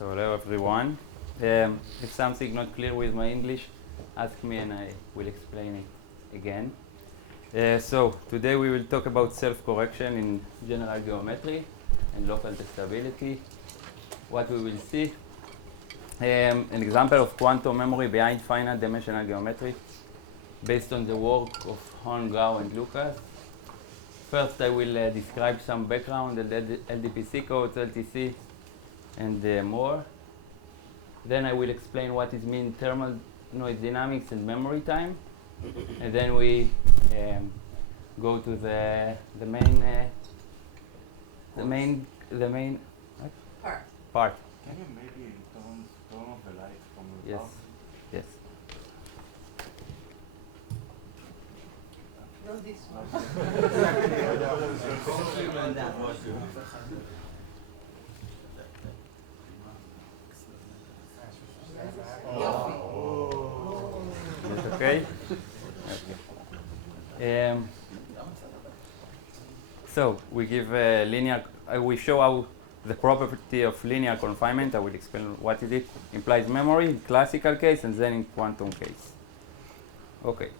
So hello everyone. If something not clear with my English, ask me and I will explain it again. So today we will talk about self-correction in general geometry and local testability. What we will see, an example of quantum memory behind finite dimensional geometry based on the work of Hon, Gao and Lucas. First I will describe some background and LDPC codes, LTC and more. Then I will explain what is mean thermal noise dynamics and memory time. And then we go to the main part. Can you maybe turn off the light from the Yes. top? Yes. Not this one. Yes, okay. So we give a linear. We show how the property of linear confinement. I will explain what is it. Implies memory in classical case and then in quantum case. Okay.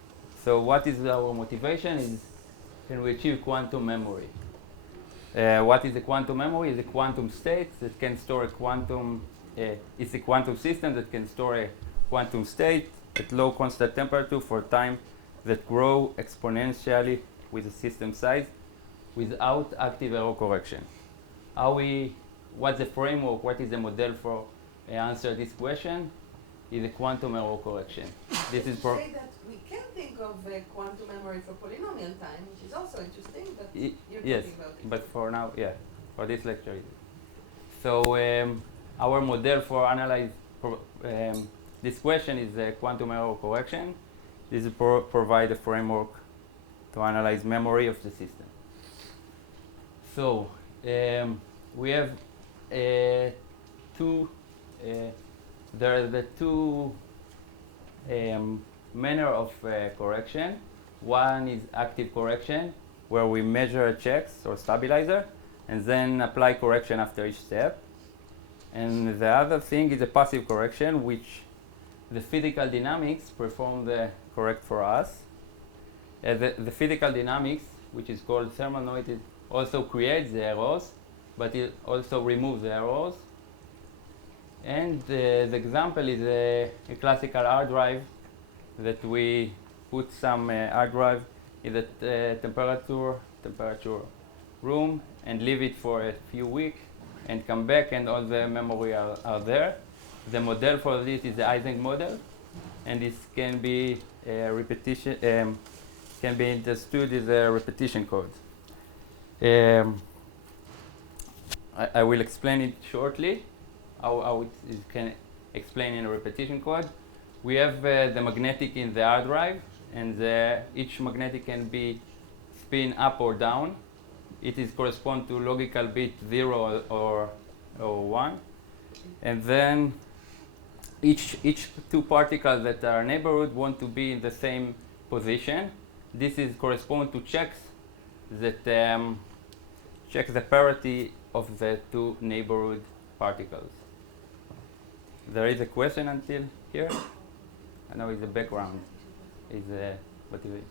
So what is our motivation? Is can we achieve quantum memory? What is a quantum memory? It's a quantum state that can store a quantum. It's a quantum system that can store a quantum state at low constant temperature for time that grow exponentially with the system size without active error correction. What's the framework? What is the model for answer this question? Is a quantum error correction. This is say that we can think of quantum memory for polynomial time, which is also interesting, but you're yes, talking about it. but for now, yeah, for this lecture. So our model for analyze this question is quantum error correction. This provide a framework to analyze memory of the system. So we have two. There are the two manner of correction. One is active correction, where we measure checks or stabilizer, and then apply correction after each step. And the other thing is a passive correction, which the physical dynamics perform the correct for us. The physical dynamics, which is called thermal noise, it also creates the errors, but it also removes the errors. And the example is a classical hard drive that we put some hard drive in the temperature room and leave it for a few weeks and come back and all the memory are there. The model for this is the Ising model, and this can be repetition can be understood as a repetition code. I will explain it shortly. How it can explain in a repetition code. We have the magnetic in the hard drive, and each magnetic can be spin up or down. It is correspond to logical bit 0 or 1, and then each two particles that are neighborhood want to be in the same position. This is correspond to checks that check the parity of the two neighborhood particles. There is a question until here. I know it's the background. What is it?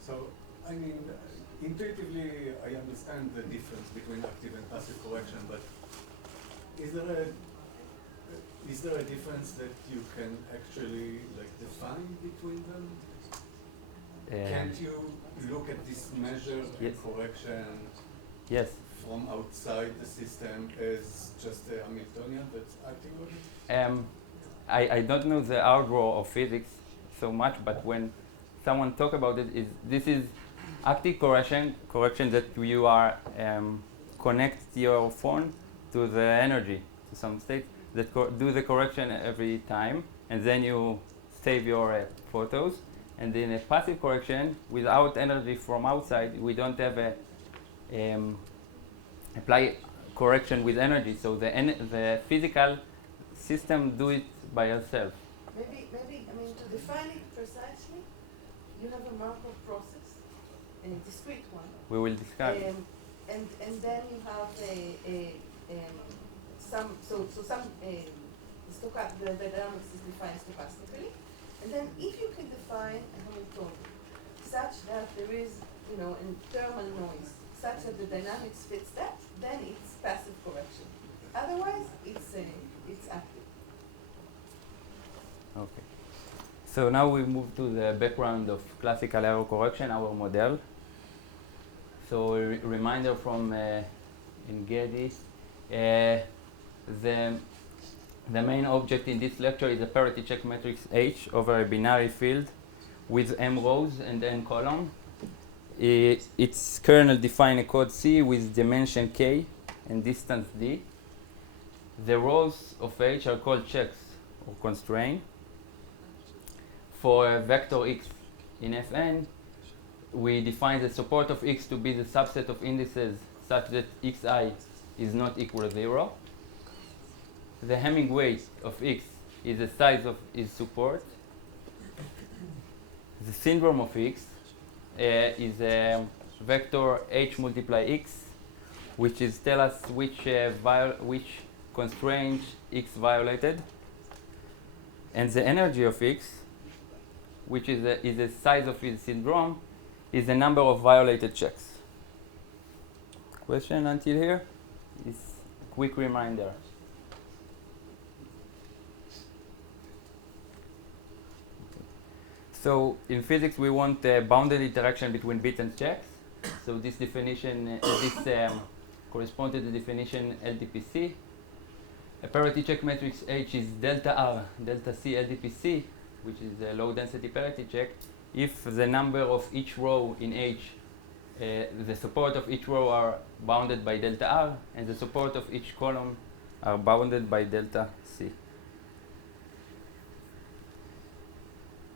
So, I mean, intuitively, I understand the difference between active and passive correction, but is there a difference that you can actually define between them? Can't you look at this measure Yes. and correction Yes. from outside the system as just a Hamiltonian that's acting on it? I don't know the algebra of physics so much, but when someone talk about it, this is active correction that you are connect your phone to the energy, to some state that do the correction every time, and then you save your photos. And in a passive correction, without energy from outside, we don't have a apply correction with energy, so the physical system do it by itself. Maybe, I mean, to define it precisely, you have a Markov process, a discrete one. We will discuss. And then you have a the dynamics is defined stochastically, and then if you can define a Hamiltonian such that there is, a thermal noise such that the dynamics fits that, then it's passive correction. Otherwise, it's active. Okay. So now we move to the background of classical error correction, our model. So a reminder from in GEDI, the main object in this lecture is a parity check matrix H over a binary field with m rows and n column. Its kernel defines a code C with dimension k and distance d. The rows of H are called checks or constraints. For a vector x in Fn, we define the support of x to be the subset of indices such that xi is not equal to 0. The Hamming weight of x is the size of its support. The syndrome of x is a vector h multiply x, which tell us which constraint x violated. And the energy of x, which is the size of its syndrome, is the number of violated checks. Question until here? Is quick reminder. So in physics, we want bounded interaction between bits and checks. So this definition, corresponds to the definition LDPC. A parity check matrix H is delta R, delta C LDPC, which is a low density parity check, if the number of each row in H, the support of each row are bounded by delta R, and the support of each column are bounded by delta C.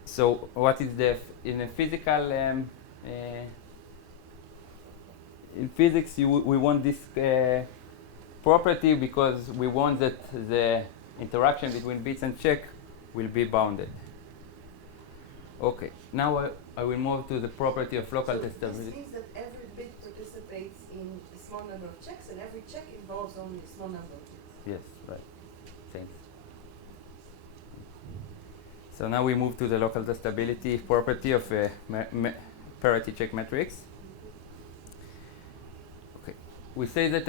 So what is in a physical, in physics we want this property because we want that the interaction between bits and check will be bounded. Okay, now I will move to the property of local testability. This means that every bit participates in a small number of checks, and every check involves only a small number of bits. Yes, right. Thanks. So now we move to the local testability property of a parity check matrix. Okay, we say that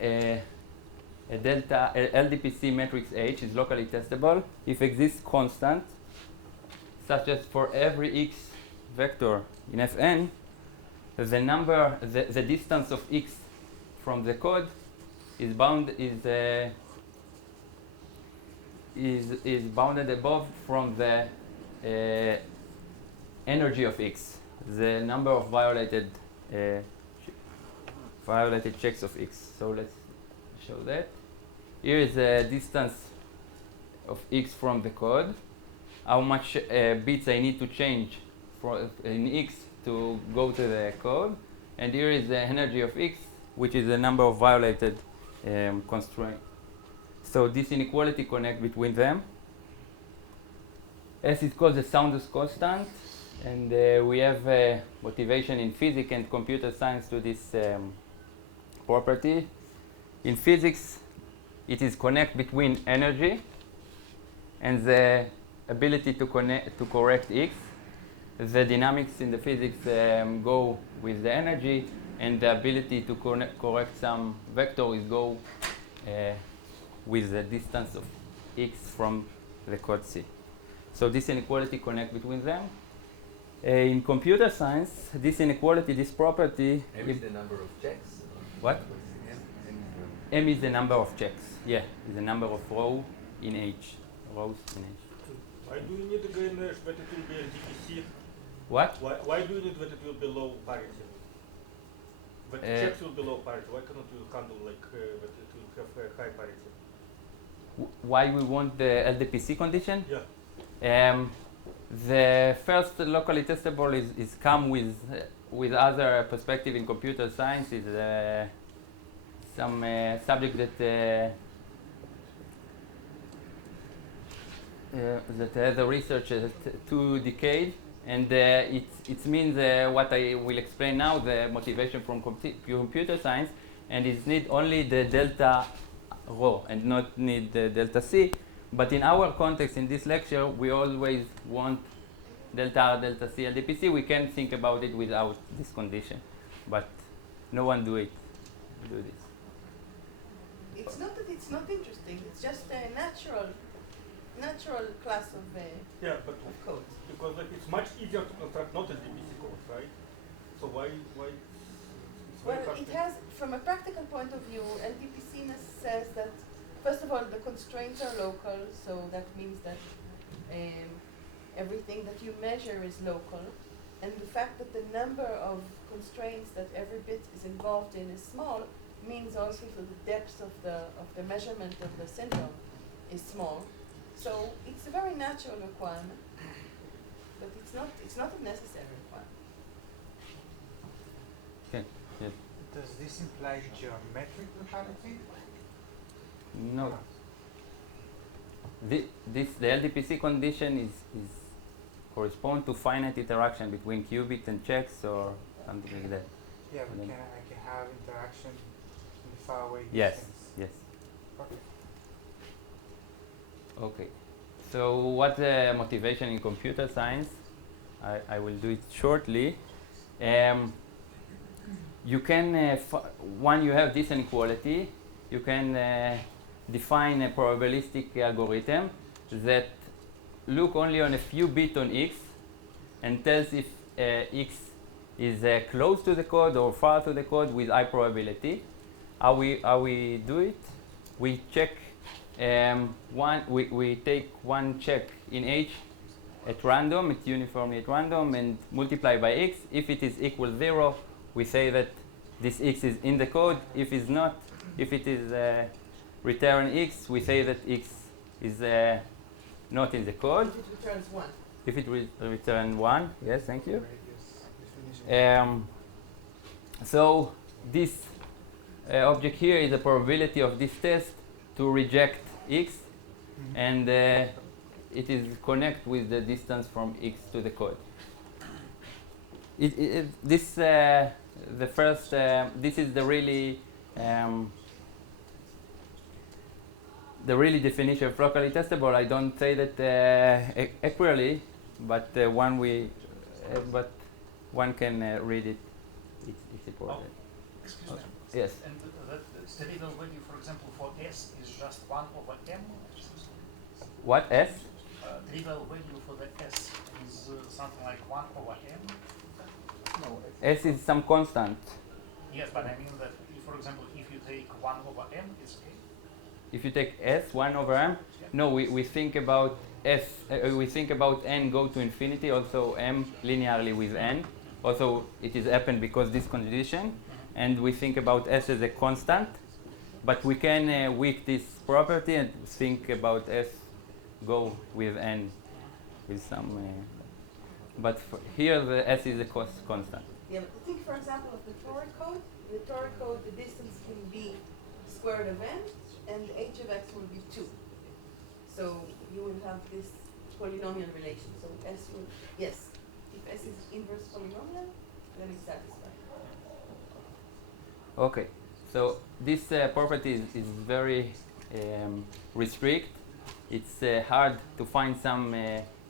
a LDPC matrix H is locally testable if exists constant, such as for every x vector in Fn, the distance of x from the code is bounded above from the energy of x, the number of violated checks of x. So let's show that. Here is the distance of x from the code, how much bits I need to change in x to go to the code, and here is the energy of x, which is the number of violated constraints. So this inequality connect between them. S is called the Saunders constant, and we have motivation in physics and computer science to this property. In physics, it is connect between energy and the ability to correct x. The dynamics in the physics go with the energy, and the ability to correct some vectors go with the distance of x from the code C. So this inequality connect between them. In computer science, this inequality, this property... M is the number of checks? What? M is the number of checks. Yeah, is the number of rows in H. Rows in H. Why do you need again that it will be LDPC? What? Why do you need that it will be low parity? But checks will be low parity. Why cannot you handle like that it will have high parity? Why we want the LDPC condition? Yeah. The first locally testable is come with other perspective in computer science. Is some subject that has a research 2 decades, and it means what I will explain now, the motivation from computer science, and it needs only the delta rho and not need delta C. But in our context, in this lecture, we always want delta R, delta C, LDPC. We can think about it without this condition, but no one do this. It's not that it's not interesting. It's just a natural class of Yeah, but codes. because like, it's much easier to construct not LDPC codes, right? So why it's very Well, hard it to- has, from a practical point of view, LDPC says that, first of all, the constraints are local, so that means that everything that you measure is local, and the fact that the number of constraints that every bit is involved in is small means also that the depth of the measurement of the syndrome is small. So it's a very natural requirement, but it's not a necessary requirement. Okay. Yes. Does this imply geometric locality? No. The LDPC condition is correspond to finite interaction between qubits and checks or something like that. Yeah, but Then- I can have interaction in far away Yes. distance. Yes. Okay. Okay. So what's the motivation in computer science? I will do it shortly. You can, when you have this inequality, you can define a probabilistic algorithm that look only on a few bits on X and tells if X is close to the code or far to the code with high probability. How we do it? We check we take one check in H at random, it's uniformly at random, and multiply by X. If it is equal 0, we say that this X is in the code. If it's not, if it is return X, we say that X is not in the code. If it returns 1. If it return 1, yes, thank you. Radius definition. So this object here is the probability of this test to reject X, Mhm. and it is connect with the distance from X to the code. This the first. This is the really definition of locally testable. I don't say that accurately, but but one can read it. It's important. Excuse me. Yes. And the trivial value, for example, for S is just 1 over M? What S? Trivial value for the S is something like 1 over M? No, S is some constant. Yes, but I mean that, if, for example, if you take 1 over M, it's okay? If you take S 1 over M, no, we think about S. We think about N go to infinity. Also M linearly with N. Also it is happened because this condition, and we think about S as a constant. But we can weak this property and think about S go with N with some. But here the S is a constant. Yeah, but think, for example, of the toric code. In the toric code, the distance can be square root of n, and h of x will be 2. So you will have this polynomial relation. So S will, yes, if S is inverse polynomial, then it's satisfied. Okay, so this property is very restrict. It's hard to find some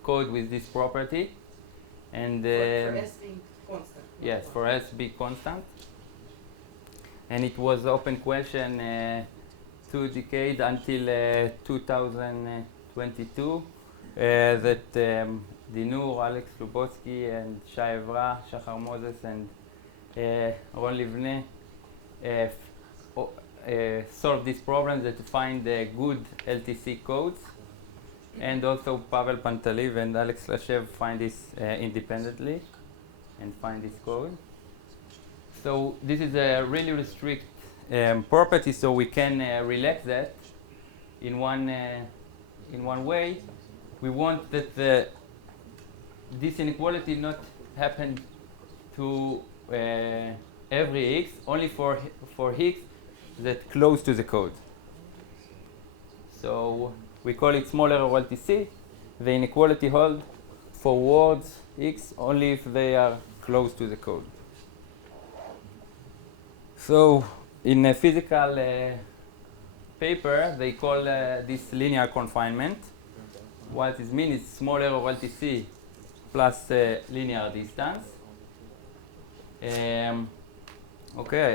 code with this property, and For S being constant. yes, for S be constant. And it was open question 2 decades until 2022 that Dinur, Alex Lubotsky, and Shai Evra, Shachar Moses, and Ron Livne solved this problem that to find good LTC codes. And also Pavel Pantalev and Alex Lashev find this independently and find this code. So this is a really restrict property, so we can relax that in one way. We want that this inequality not happen to every X, only for X that close to the code. So we call it smaller LTC. The inequality hold for words X only if they are close to the code. So in a physical paper, they call this linear confinement. What it means is small error LTC plus linear distance. Okay,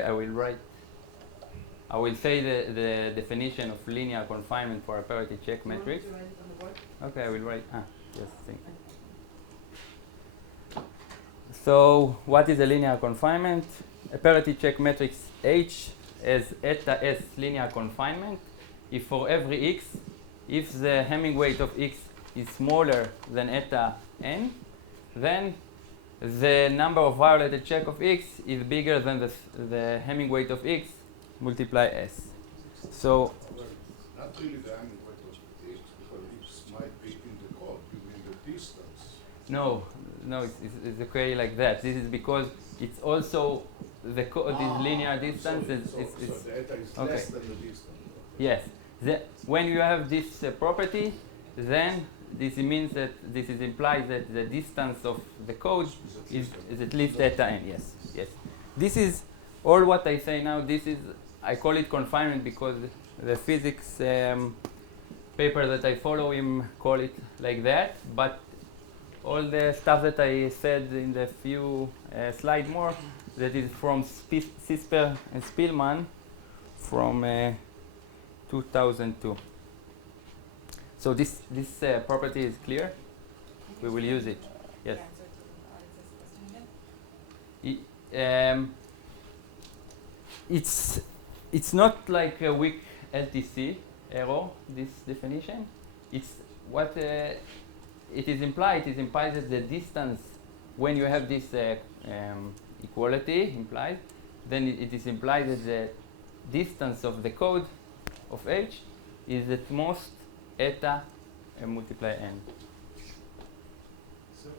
I will say the definition of linear confinement for a parity check Do you want matrix. to write it on the board? Okay, I will write. Yes, thank you. So, what is a linear confinement? A parity check matrix H has eta S linear confinement if for every x, if the Hamming weight of x is smaller than eta n, then the number of violated check of x is bigger than the Hamming weight of x multiply s. So, Not really the Hamming weight of x, because x might be in the code, you mean the distance. no, it's okay like that. This is because it's also the code is linear distance. So It's the eta is okay. less than the distance. yes. When you have this property, then this means that this is implies that the distance of the code is at least eta n. Yes, yes. This is all what I say now. This is I call it confinement because the physics paper that I follow him call it like that. But all the stuff that I said in the few slide more, that is from Sisper and Spielman from 2002. So this property is clear. We will use it. Yes. It's not like a weak LTC error. This definition. It's what it is implied. It implies that the distance when you have this equality implied, then it is implied that the distance of the code of H is at most eta multiply n. So,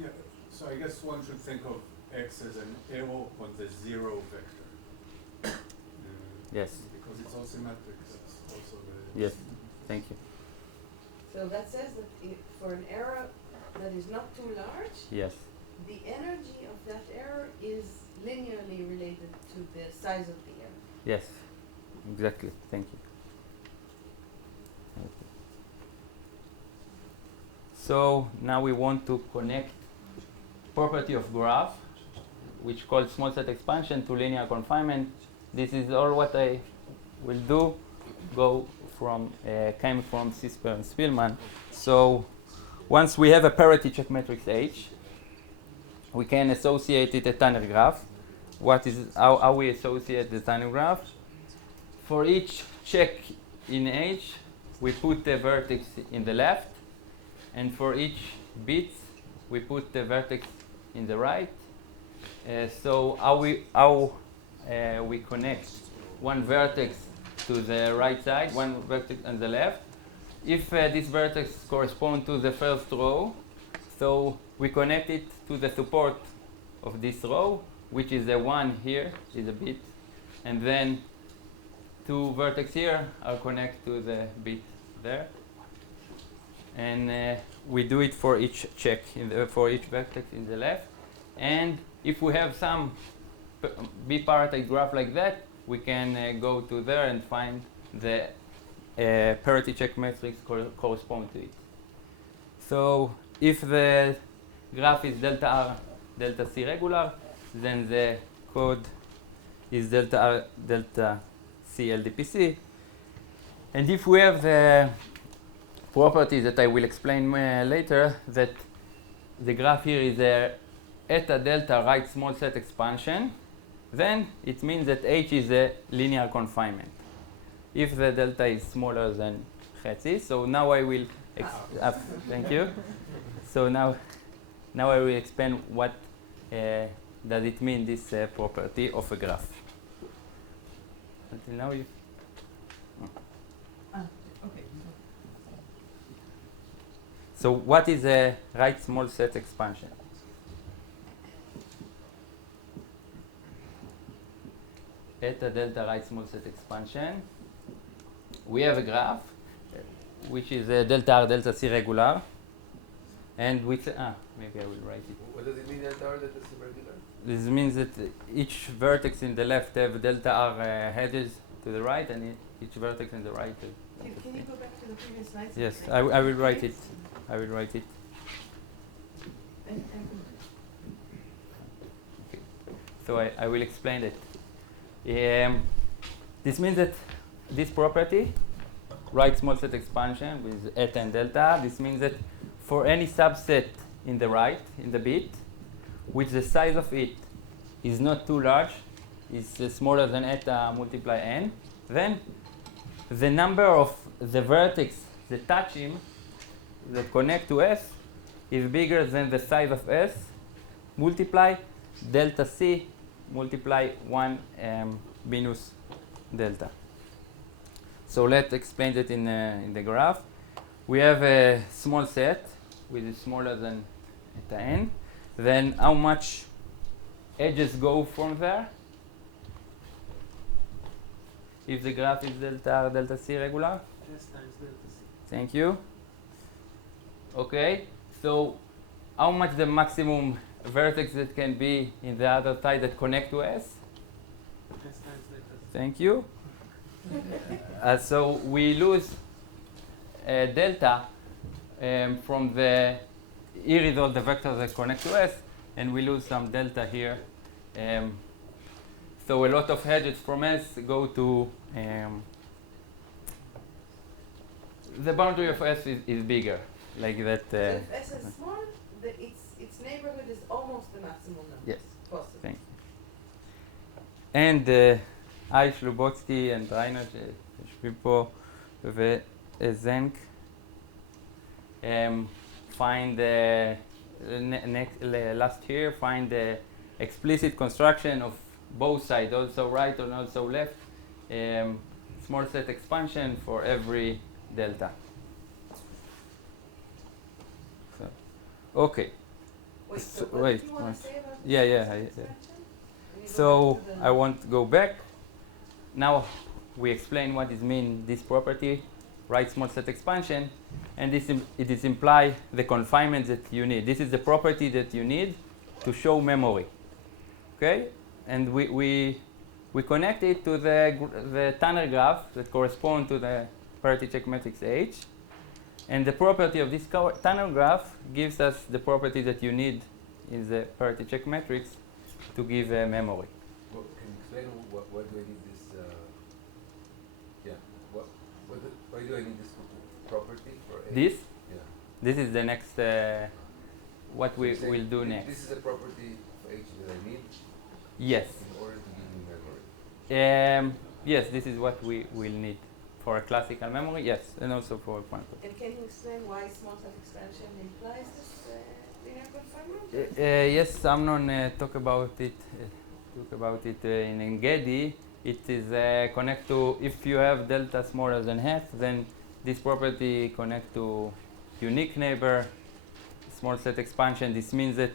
yeah, so I guess one should think of x as an arrow on the zero vector. Yes. Because it's all symmetric, that's also the... Yes. Thank you. So that says that for an error that is not too large, Yes. the energy of that error is linearly related to the size of the error. Yes. Exactly. Thank you. Okay. So now we want to connect property of graph, which called small set expansion, to linear confinement. This is all what I will do. Came from Sisper and Spielman. So once we have a parity check matrix H, we can associate it a Tanner graph. How we associate the Tanner graph? For each check in H, we put the vertex in the left, and for each bit, we put the vertex in the right. So how we connect one vertex to the right side, one vertex on the left. If this vertex corresponds to the first row, so we connect it to the support of this row, which is the one here, is a bit, and then two vertex here are connected to the bit there. And we do it for each check, for each vertex in the left. And if we have some bipartite graph like that, we can go to there and find the parity check matrix correspond to it. So if the graph is delta R, delta C regular, then the code is delta R, delta C LDPC. And if we have the property that I will explain later, that the graph here is a eta delta right small set expansion, then it means that H is a linear confinement. If the delta is smaller than chetzi, so now I will, thank you. So now I will explain what does it mean, this property of a graph. Until now you. Okay. So what is a right small set expansion? Eta delta right small set expansion. We have a graph which is a delta R delta C regular, and with maybe I will write it. What does it mean delta R delta C regular? This means that each vertex in the left have delta R hedges to the right, and each vertex in the right. Can you go back to the previous slides? Yes, I will write it. I will write it. And So I will explain it. This means that this property, right small set expansion with eta and delta, this means that for any subset in the right, in the bit, which the size of it is not too large, is smaller than eta multiply n, then the number of the vertex that touch him, that connect to S, is bigger than the size of S multiply delta C multiply 1 minus delta. So let's explain that in the graph. We have a small set which is smaller than eta n. Then how much edges go from there? If the graph is delta C regular? S times delta C. Thank you. Okay, so how much the maximum vertex that can be in the other side that connect to S? S times delta C. Thank you. So we lose delta from the, here is all the vectors that connect to S, and we lose some delta here. So a lot of edges from S go to, the boundary of S is bigger, like that. so if S is small, its neighborhood is almost the maximum number. Yes. Possible. Thank you. And שלובוצקי and ריינה שיושבים פה וזנק find last year find the explicit construction of both sides, also right and also left, small set expansion for every delta. So, okay. Wait, So so what wait, do you want one to say about Yeah, this yeah, expansion? Can you go So back to the- I want to go back. Now we explain what is mean this property, right small set expansion, and it is imply the confinement that you need. This is the property that you need to show memory. Okay, and we connect it to the Tanner graph that correspond to the parity check matrix H, and the property of this Tanner graph gives us the property that you need in the parity check matrix to give memory. Well, can you explain why do I need this? Why do I need this property for A? This Yeah. this is the next what we So you're will do saying next. This is a property of H that I need Yes. in order to give me memory. Yes, this is what we will need for a classical memory. Yes, and also for quantum. And can you explain why small set expansion implies this linear confinement? Yes, Amnon talk about it. In Engedi. It is connect to, if you have delta smaller than half, then this property connect to unique neighbor, small set expansion. This means that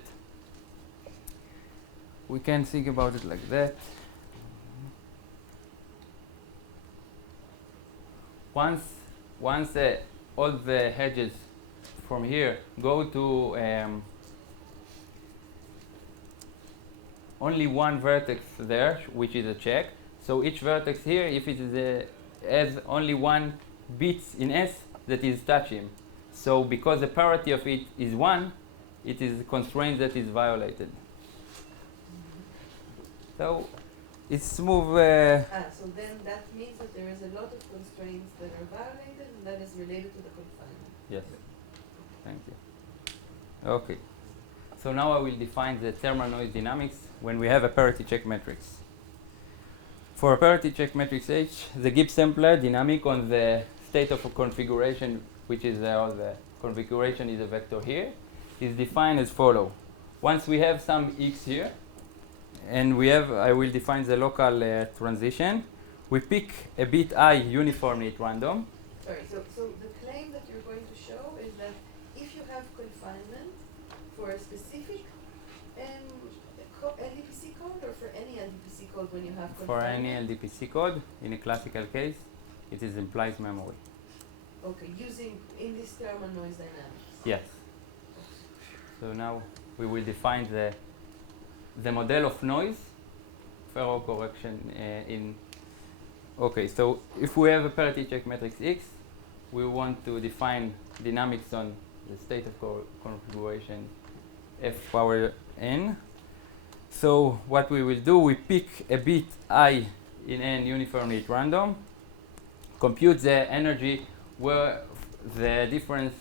we can think about it like that. Once all the hedges from here go to only one vertex there, which is a check. So each vertex here, if it is has only one bit in S that is touching. So because the parity of it is 1, it is a constraint that is violated. So it's smooth. So then that means that there is a lot of constraints that are violated, and that is related to the confinement. Yes. Thank you. Okay. So now I will define the thermal noise dynamics when we have a parity check matrix. For a parity check matrix H, the Gibbs sampler dynamic on the state of a configuration, which is all the configuration is a vector here, is defined as follow. Once we have some x here, and I will define the local transition. We pick a bit I uniformly at random. Sorry, so the claim that you're going to show is that if you have confinement for a specific LDPC code, or for any LDPC code when you have For any confinement? LDPC code, in a classical case, it is implies memory. Okay, using in this thermal noise dynamics. Yes. So now we will define the model of noise, Ferro correction Okay, so if we have a parity check matrix X, we want to define dynamics on the state of configuration f power n. So what we will do, we pick a bit I in n uniformly at random, compute the energy where the difference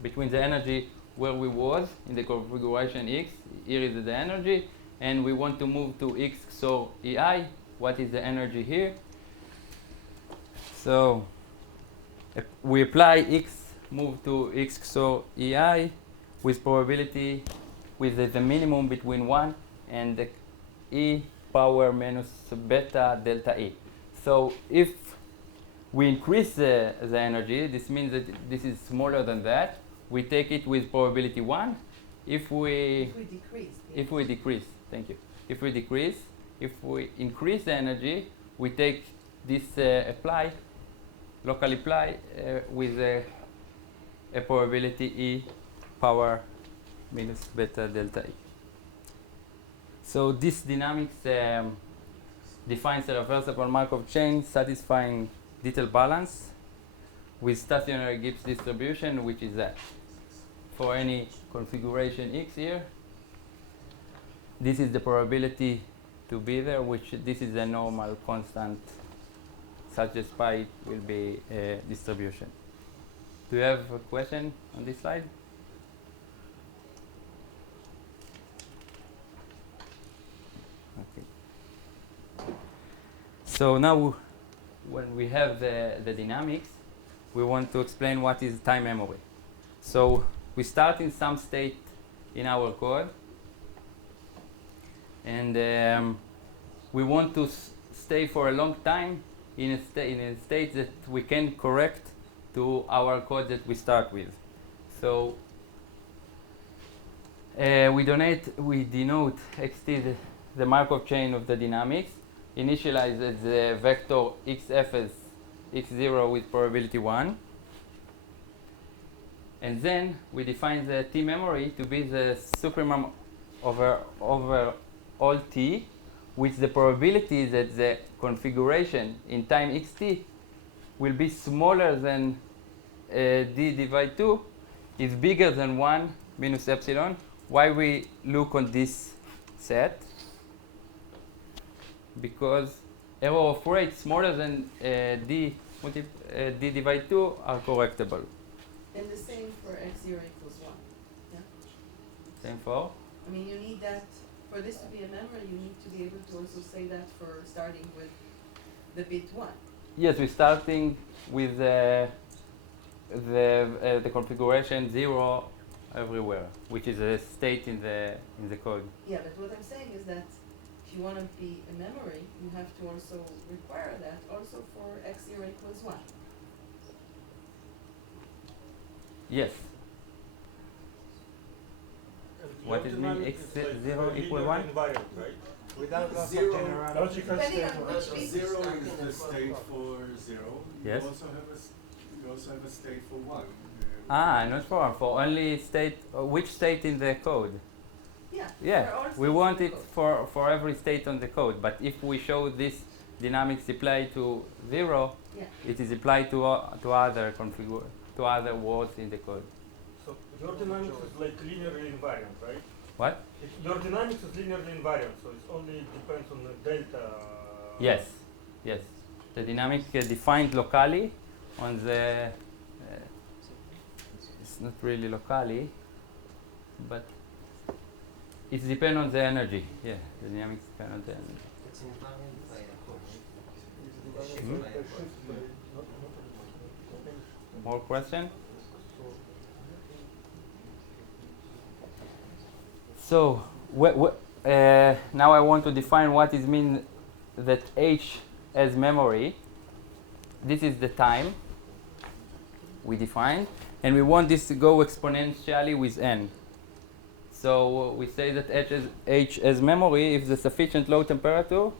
between the energy where we was in the configuration X, here is the energy, and we want to move to X XOR EI. What is the energy here? So we apply X move to X XOR EI with probability with the minimum between 1 and the E power minus beta delta E. So if we increase the energy, this means that this is smaller than that. We take it with probability 1. If we decrease. if we decrease, thank you. If we decrease, if we increase the energy, we take this local apply with a probability E power minus beta delta E. So this dynamics defines a reversible Markov chain satisfying detailed balance with stationary Gibbs distribution, which is that for any configuration X here. This is the probability to be there, which this is a normal constant, such as pi will be a distribution. Do you have a question on this slide? Okay. So now, when we have the dynamics, we want to explain what is time memory. So we start in some state in our code, and we want to stay for a long time in a state that we can correct to our code that we start with. So we denote xt the Markov chain of the dynamics, initialize as the vector xf as x0 with probability 1, and then we define the t memory to be the supremum over all t, with the probability that the configuration in time xt will be smaller than d divided 2 is bigger than 1 minus epsilon. Why we look on this set? Because error of rate smaller than d divided 2 are correctable. And the same for x0 equals 1. Yeah? Same for? I mean, you need that, for this to be a memory, you need to be able to also say that for starting with the bit 1. Yes, we're starting with the configuration 0 everywhere, which is a state in the code. Yeah, but what I'm saying is that if you want to be a memory, you have to also require that also for x0 equals 1. Yes. And What your it mean, dynamic x is zero like equal linear 1? invariant, right? Without loss of Zero. generality. Logical Depending state on or which not. bit Zero you is the state for 0. Yes. You also have a state for 1. Not for only state. Which state in the code? Yeah. Yeah, for all we states want in it the code. for every state on the code. But if we show this dynamics applied to 0, Yeah. it is applied to other words in the code. So your dynamics is like linearly invariant, right? What? Your dynamics is linearly invariant, so it only depends on the delta. Yes, yes. The dynamic defined locally on the. It's not really locally, but it depends on the energy. Yeah, the dynamics depend on the energy. It's invariant by a code, right? Hmm? By a code. More question? So now I want to define what is mean that H as memory. This is the time we defined, and we want this to go exponentially with n. So we say that H as memory, if the sufficient low temperature,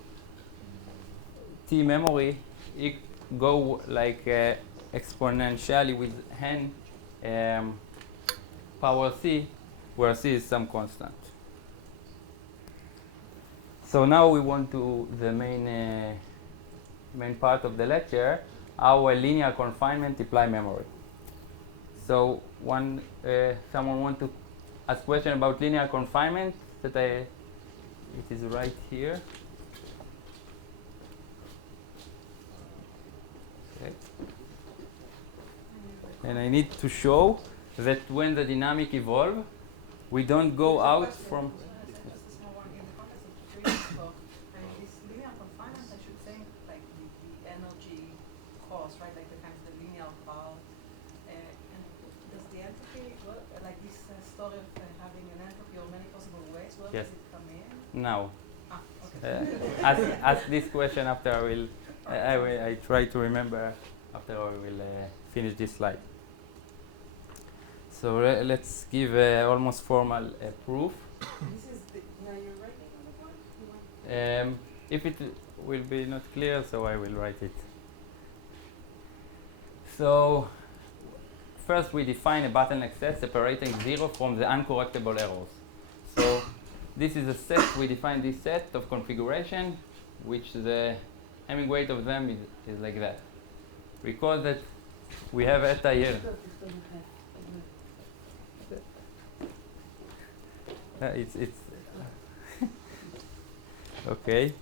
T memory, it go like exponentially with n power c, where c is some constant. So now we want to the main main part of the lecture, how a linear confinement apply memory. So someone want to ask question about linear confinement that it is right here. Okay. And I need to show that when the dynamic evolve, we don't go out from. Just a small one. In the context of previous talk, I mean, this linear confinement, I should think like the energy cost, right? Like the kind of the linear part. And does the entropy, like this story of having an entropy or many possible ways, where Yes. does it come in? Now, Ah, okay. ask this question after I try to remember after I will finish this slide. So let's give almost formal proof. This is now you're writing on the board? You want- If it will be not clear, so I will write it. So first we define a bottleneck set separating 0 from the uncorrectable errors. So this is a set, we define this set of configuration, which the Hamming weight of them is like that. Recall that we have eta here. It's okay.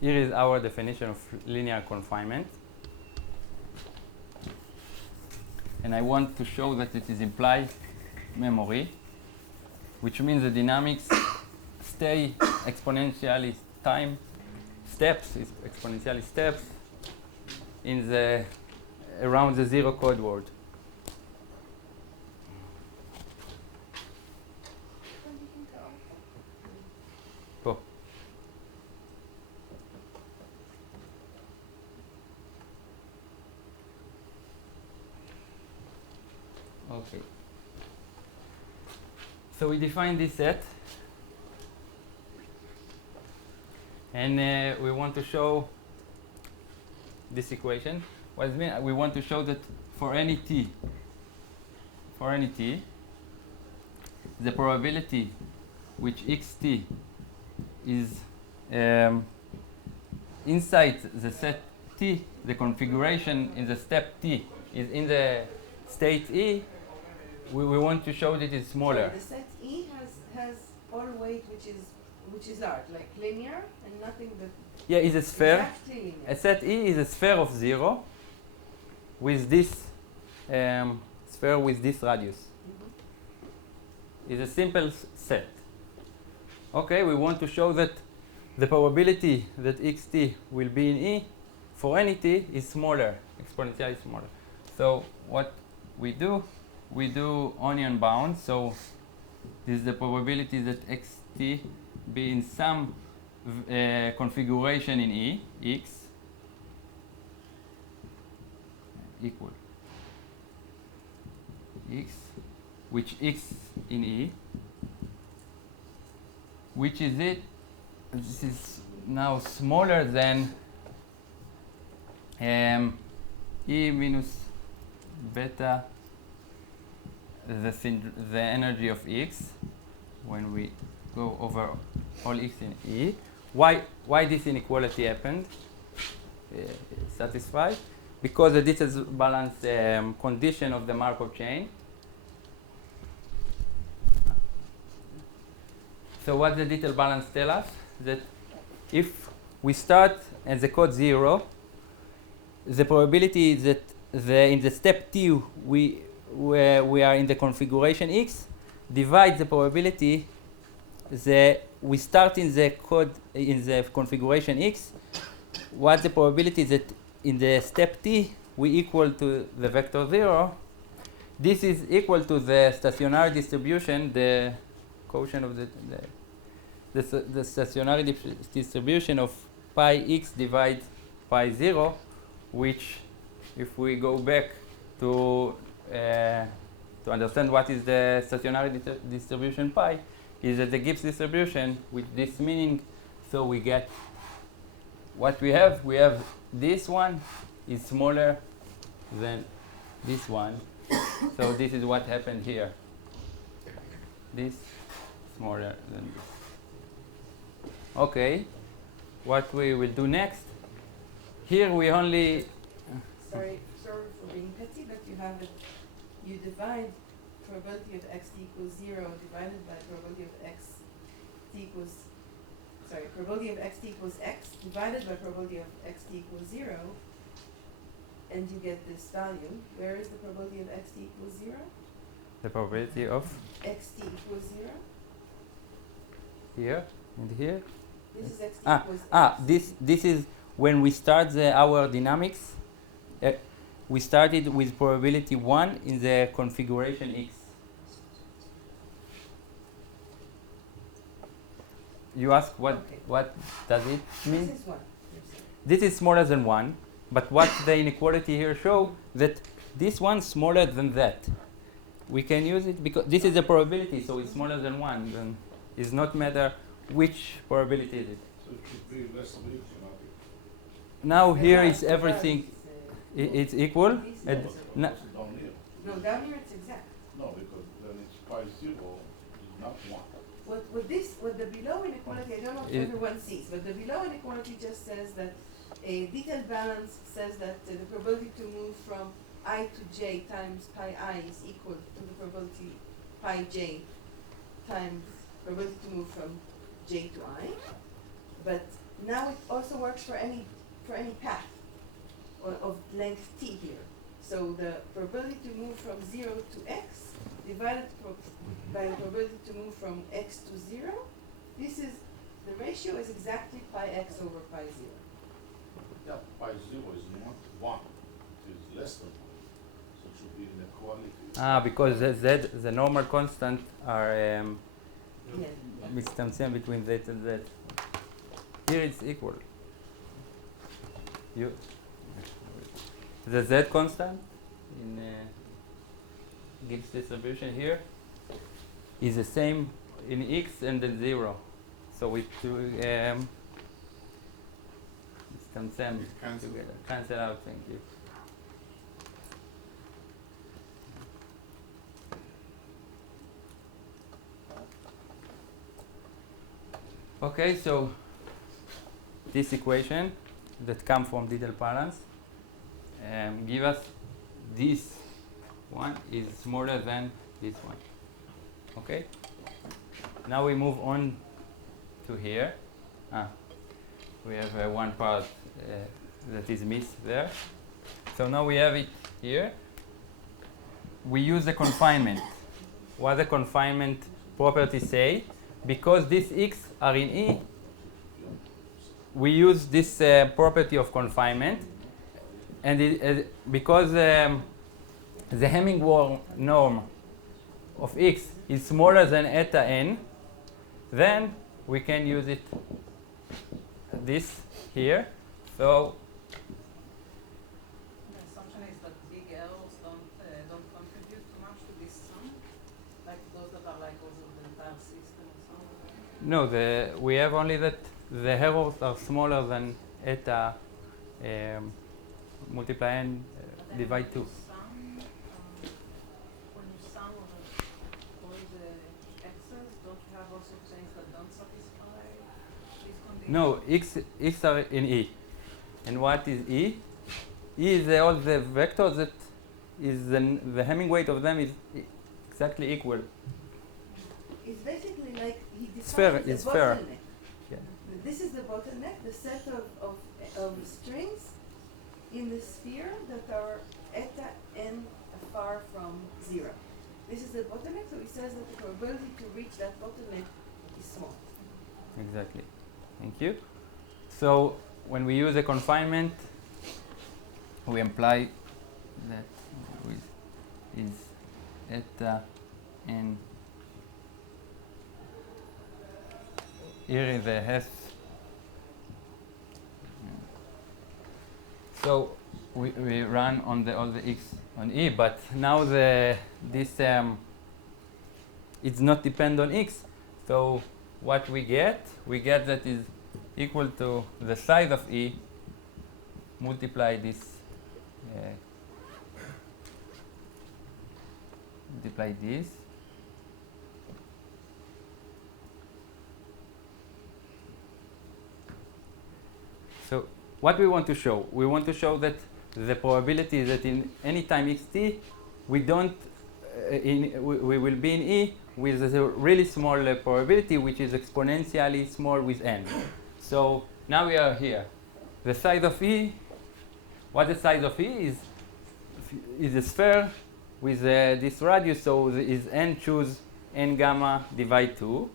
Here is our definition of linear confinement. And I want to show that it is implied memory, which means the dynamics stay exponentially steps in the around the 0 code word. Go. Okay. So we define this set. And we want to show this equation. What does it mean? We want to show that for any t, the probability which xt is inside the set t, the configuration in the step t is in the state e, we want to show that it's smaller. So the set E has all weight which is large, like linear and nothing that Yeah, is a sphere. exactly linear. A set E is a sphere of 0 with this sphere with this radius. It's a simple set. Okay, we want to show that the probability that xt will be in E for any t is smaller, exponentially smaller. So what we do onion bound. So this is the probability that xt be in some configuration in E, x equal x, which x in E, which is it? This is now smaller than E minus beta the energy of x when we go over all x in E. Why this inequality happened? Satisfied? Because the disbalance condition of the Markov chain. So what the detail balance tell us? That if we start at the code 0, the probability that in the step t we are in the configuration x divides the probability we start in the code in the configuration x. What's the probability that in the step t we equal to the vector 0? This is equal to the stationary distribution, the quotient of the stationary distribution of pi x divided pi 0, which if we go back to understand what is the stationary distribution pi, is that the Gibbs distribution with this meaning. So we get what we have. We have this one is smaller than this one. So this is what happened here. This smaller than this. Okay, what we will do next? Here we only Sorry for being petty, but you have it. You divide probability of x equals 0 divided by probability of x equals. Sorry, probability of x equals x divided by probability of x equals 0, and you get this value. Where is the probability of x equals 0? the probability of X equals 0. here and here. This is x equals x. This is when we start our dynamics. We started with probability 1 in the configuration x. You ask Okay. what does it mean? This is 1. you're saying. This is smaller than 1, but what the inequality here show that this one smaller than that. We can use it because this is a probability, so it's smaller than 1. Then it's not matter which probability is it. So it should be less than equal, not equal. Now The here right- is the everything. right is, It's equal. This is And also- na- Down here. No, down here it's exact. No, because then it's pi 0 is not 1. What the below inequality, I don't know if It- everyone sees, but the below inequality just says that a detailed balance says that the probability to move from I to j times pi I is equal to the probability pi j times probability to move from j to I. But now it also works for any path of length t here. So the probability to move from 0 to x divided by the probability to move from x to 0, the ratio is exactly pi x over pi 0. Yeah, pi 0 is not 1. It is less than 1. So it should be inequality. because the normal constant are Yeah. מצטמצם between z and z. Here it's equal. The z constant in Gibbs distribution here is the same in x and then 0. So it מצטמצם Cancel. together. Cancel out, thank you. Okay, so this equation that come from detailed balance give us this one is smaller than this one. Okay? Now we move on to here. We have one part that is missed there. So now we have it here. We use the confinement. What the confinement property say? Because these x are in E, we use this property of confinement, and because the Hemingway norm of x is smaller than eta n, then we can use it this here. So The assumption is that big L's don't contribute too much to this sum, like those that are like also the entire system or something. no, we have only that the errors are smaller than eta multiply n But then divide when 2. you sum all the x's, don't you have also things that don't satisfy this condition? No, x are in E. And what is E? E is all the vectors that is the Hamming weight of them is exactly equal. It's basically like he defines fair, a it's fair. bottleneck. Yeah. This is the bottleneck, the set of strings in the sphere that are eta n far from 0. This is the bottleneck, so he says that the probability to reach that bottleneck is small. Exactly. Thank you. So when we use a confinement, we imply that is eta n. Here is the S. So we run on all the x on E, but now this it's not depend on x. So what we get that is equal to the size of E multiply this multiply this. So what we want to show? We want to show that the probability is that in any time xt, we don't, we will be in E with a really small probability, which is exponentially small with n. So now we are here. The size of E, what the size of E is a sphere with this radius, so is n choose n gamma divide 2.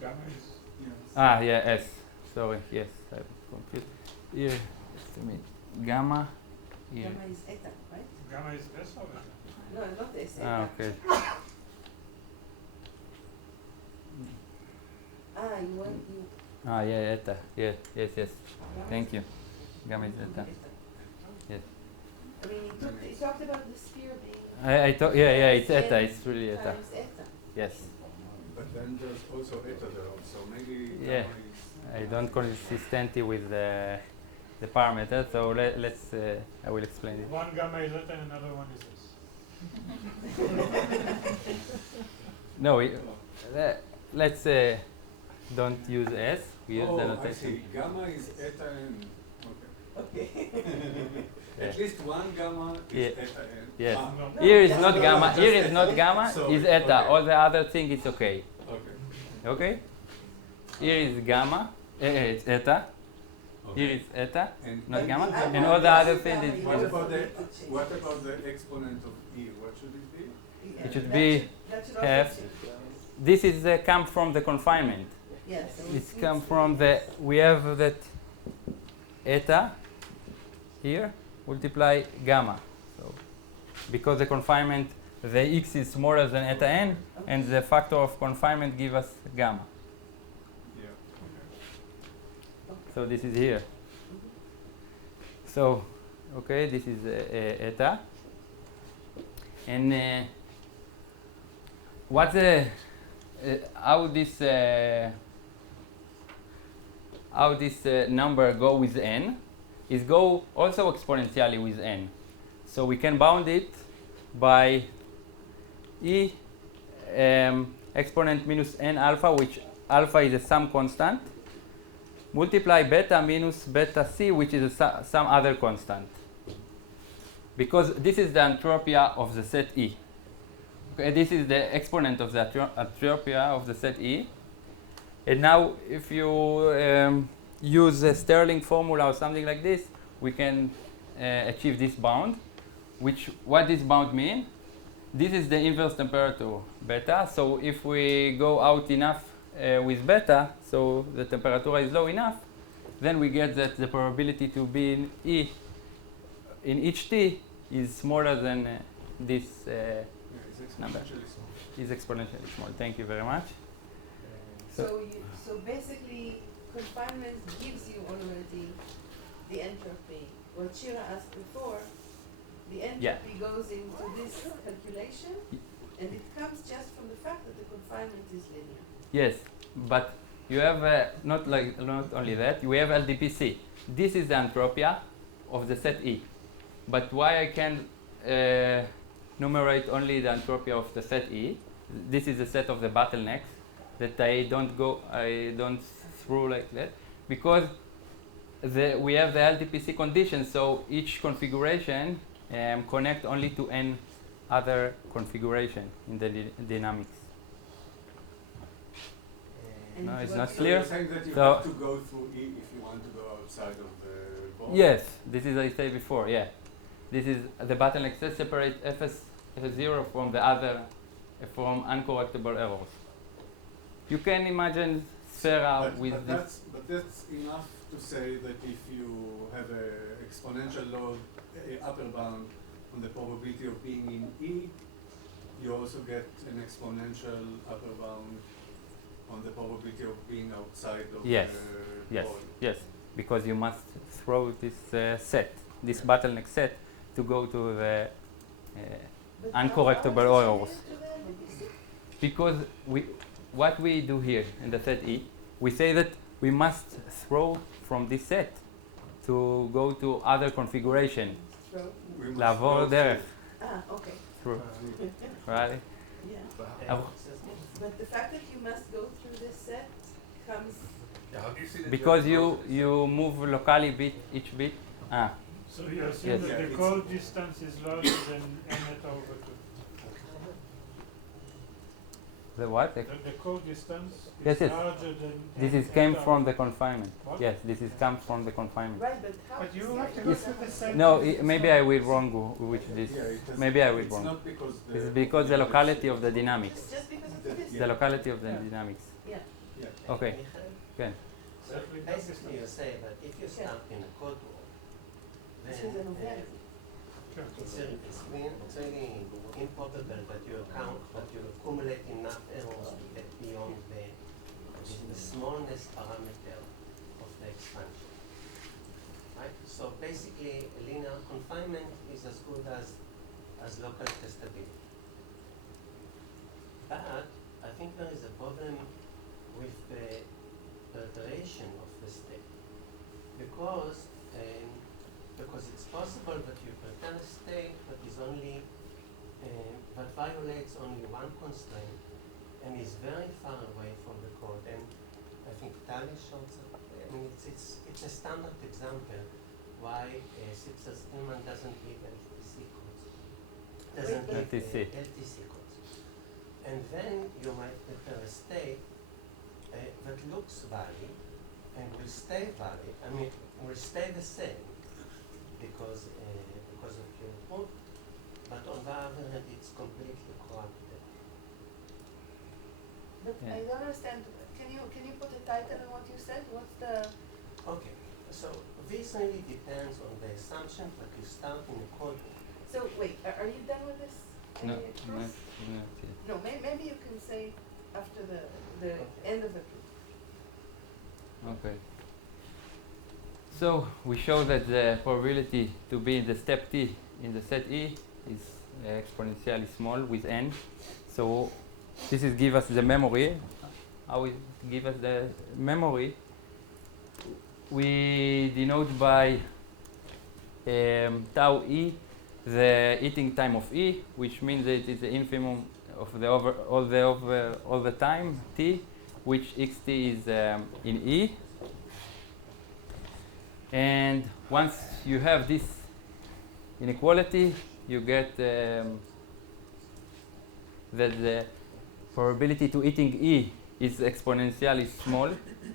Gamma is Ah, yeah, S. Sorry, yes, I'm confused. Here, just a minute. Gamma, here. Gamma is eta, right? gamma is S or S? No, not S, eta. Ah, okay. You want you. Ah, yeah, eta. Yeah, yes, yes. Gamma Thank is you. Gamma is eta. Yes. I mean, he talked about the sphere being. I thought, yeah, it's eta. N It's really eta. times eta. Yes. But then there's also eta there, so maybe Yeah. gamma is. I don't consistency with the parameter, so let's. I will explain it. One gamma is eta and another one is S. No, let's don't use S. We use the Oh, I notation. see. Gamma is eta n. Okay. Yeah. At least one gamma is Yeah. eta n. Yes. Ah, No. Here is No, not no, gamma. just Here is eta. not gamma. So, Is eta. okay. All the other thing is okay. okay. Okay. Here is gamma. It's eta. Okay. Here is eta. And Not gamma. I And want all the gamma other thing gamma, is you what want about the to change. what about the exponent of e? What should it be? Yeah, It should that be that should also half. change. This is come from the confinement. Yeah, so It's come from the. We have that eta here multiply gamma. So because the confinement, the x is smaller than eta n, and the factor of confinement give us gamma. Yeah. So this is here. So, okay, this is eta. And what how this number go with n is go also exponentially with n. So we can bound it by e exponent minus n alpha, which alpha is a sum constant, multiply beta minus beta c, which is some other constant. Because this is the entropia of the set E. Okay, this is the exponent of the entropia of the set E. And now if you use a Stirling formula or something like this, we can achieve this bound. What this bound mean? This is the inverse temperature beta. So if we go out enough with beta, so the temperature is low enough, then we get that the probability to be in E in each t is smaller than this Yeah, it's number. exponentially small. Is exponentially small. Thank you very much. So basically, confinement gives you already the entropy. What Shira asked before, the entropy goes into this calculation, and it comes just from the fact that the confinement is linear. Yes, but you have not only that. You have LDPC. This is the entropia of the set E. But why I can numerate only the entropia of the set E? This is the set of the bottlenecks that I don't through like that, because we have the LDPC condition. So each configuration connect only to n other configuration in the dynamics. And No, it's what not you- So clear. you're saying that you So- have to go through E if you want to go outside of the ball? Yes, this is I said before. Yeah, this is the bottleneck that separate F0 from the other, from uncorrectable errors. You can imagine Sphera with this. But that's enough to say that if you have a exponential log upper bound on the probability of being in E, you also get an exponential upper bound on the probability of being outside of Yes, the yes, ball. yes, because you must throw this set, this bottleneck set, to go to the But uncorrectable how is it errors. related to the LDPC? Because what we do here in the set E, we say that we must throw from this set to go to other configuration. Throw. We must לעבור go דרך, Ah, okay. through, right? Yeah. Oh. But the fact that you must go through this set comes. Yeah, how do you see that? Because you move locally each bit. Ah, So you assume Yes. that the Yeah, code distance is larger than nnet over 2. the what? The code distance is Yes, yes. larger than This is nnet came over from the confinement. What? Yes, this is comes from the confinement. Right, but how? But you see, have to I go Yes. through the same. No, maybe I will wrong which this. Yeah, it has- Maybe I will it's wrong. not because the It's because the locality of the dynamics. Just because of the distance. The locality of the Yeah. dynamics. Yeah. Yeah. Okay. Can. Exactly. Basically, you say that if you Okay. start in a code wall, This then is an event. Sure. it's really improbable that you account, that you accumulate enough errors to get beyond the smallness parameter of the expansion. Right? So basically, linear confinement is as good as local testability. But I think there is a problem with the preparation of the state because it's possible that you prepare a state that is only that violates only one constraint and is very far away from the code. And I think Tali showed some. I mean, it's a standard example why Spillman doesn't give LTC codes. Doesn't give LTC. LTC codes. And then you might prepare a state that looks valid and will stay valid. I mean, will stay the same because of your proof. But on the other hand, it's completely corrupted. But Yeah. I don't understand. Can you put a title on what you said? What's the? Okay, so this really depends on the assumption that you start in a code. So wait, are you done with this? No, Any no, proof? no, yes. No, maybe you can say after the Okay. end of the proof. Okay. So we show that the probability to be in the step t in the set E is exponentially small with n. So this is give us the memory. How it give us the memory? We denote by tau e the eating time of E, which means that it's the infimum of the all the time t, which xt is in E. And once you have this inequality, you get that the probability to eating E is exponentially small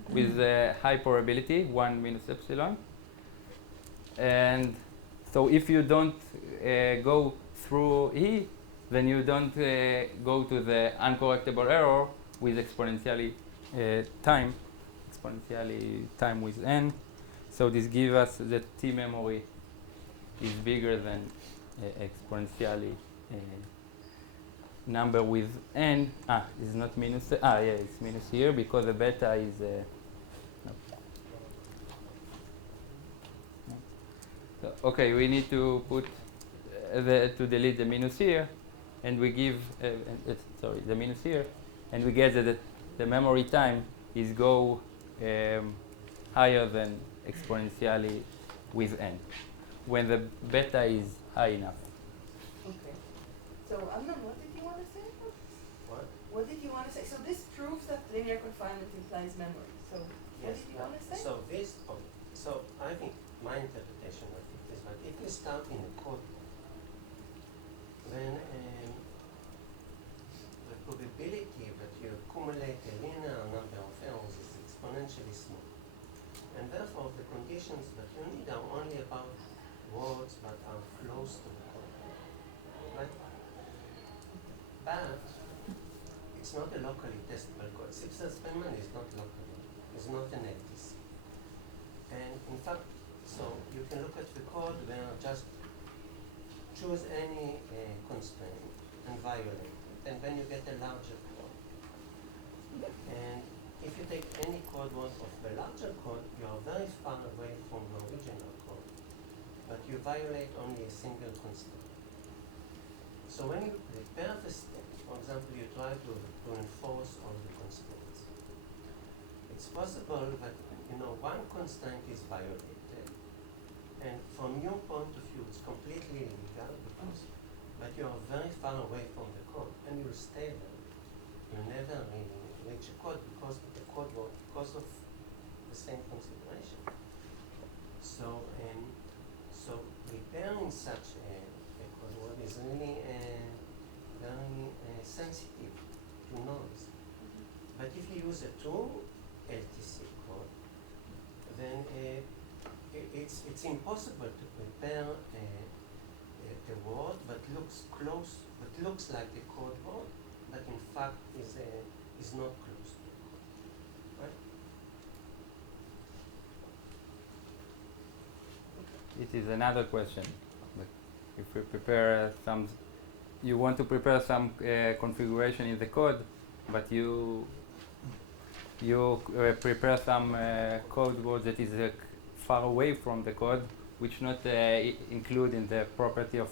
with a high probability, 1 minus epsilon. And so if you don't go through E, then you don't go to the uncorrectable error with exponentially time with n. So this gives us that T memory is bigger than exponentially number with n. It's not minus. Yeah, it's minus here because the beta is. No. So, okay, we need to put to delete the minus here, and we give sorry the minus here, and we get that the memory time is go higher than exponentially with n when the beta is high enough. Okay. So Amnon, what did you want to say? What? What did you want to say? So this proves that linear confinement implies memory. So what did you want to say? So I think my interpretation of it is that if you start in a code, then the probability that you accumulate a linear number of errors is exponentially small. And therefore, the conditions that you need are only about words that are close to the code. Right? But it's not a locally testable code. Spillman is not local. It's not an LTC. And in fact, so you can look at the code where just choose any constraint and violate it. And then you get a larger code. And if you take any code word of the larger code, you are very far away from the original code. But you violate only a single constraint. So when you prepare the state, for example, you try to enforce all the constraints. It's possible that one constraint is violated, and from your point of view, it's completely illegal because but you are very far away from the code, and you'll stay there. You'll never really reach a code because of the code word, because of the same consideration. So, so preparing such a code word is really very sensitive to noise. But if you use a true LTC code, then it's impossible to prepare a word that looks like the code word, but in fact is not close to the code. Right? It is another question. Like if we prepare you want to prepare some configuration in the code, but you prepare some code word that is far away from the code, which not include in the property of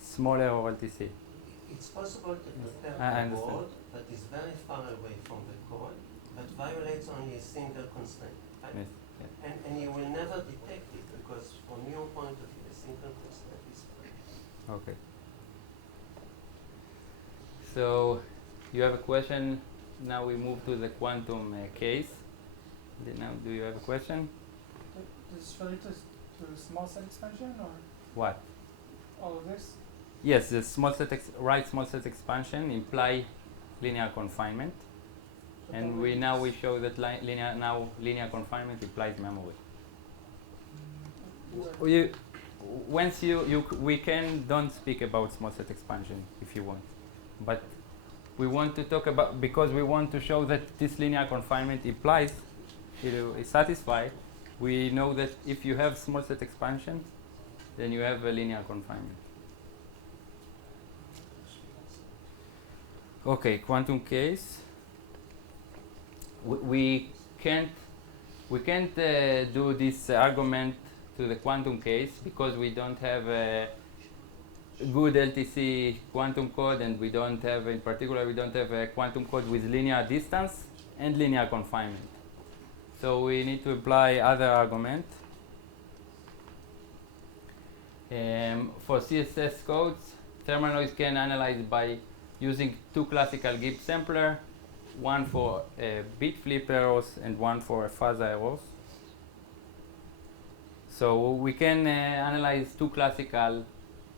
smaller or LTC. It's possible to prepare I a understand. word that is very far away from the code, but violates only a single constraint. Right? Yes. Yeah. And you will never detect it because from your point of view, a single constraint is fine. Okay. So you have a question. Now we move to the quantum case. Now, do you have a question? Does it relate to small set expansion or What? all of this? Yes, the small set small set expansion imply linear confinement, So and we show that linear confinement implies memory. We don't speak about small set expansion if you want, but we want to talk about, because we want to show that this linear confinement implies is satisfied. We know that if you have small set expansion, then you have a linear confinement. Okay, quantum case. We can't do this argument to the quantum case because we don't have a good LTC quantum code, and we don't have, in particular, we don't have a quantum code with linear distance and linear confinement. So we need to apply other argument. For CSS codes, thermal noise can analyze by using two classical Gibbs sampler, one for bit flip errors and one for fuzz errors. So we can analyze two classical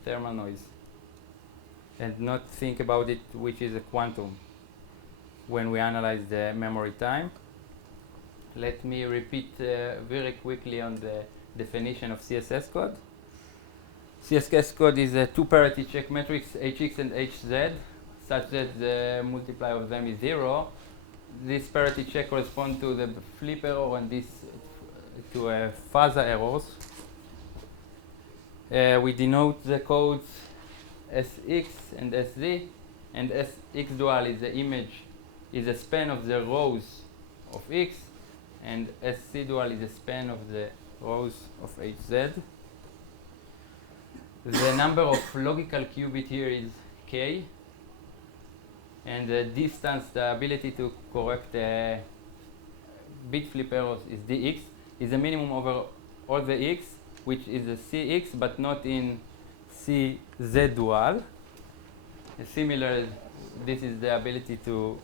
thermal noise and not think about it, which is a quantum, when we analyze the memory time. Let me repeat very quickly on the definition of CSS code. CSS code is a two-parity check matrix hx and hz, such that the multiply of them is 0. This parity check corresponds to the flip error, and this to fuzz errors. We denote the codes Sx and Sz, and Sx dual is the image, is a span of the rows of x, and Sc dual is a span of the rows of hz. The number of logical qubit here is k, and the distance, the ability to correct bit flip errors is dx, is the minimum over all the x, which is a cx, but not in cz dual. Similar, this is the ability to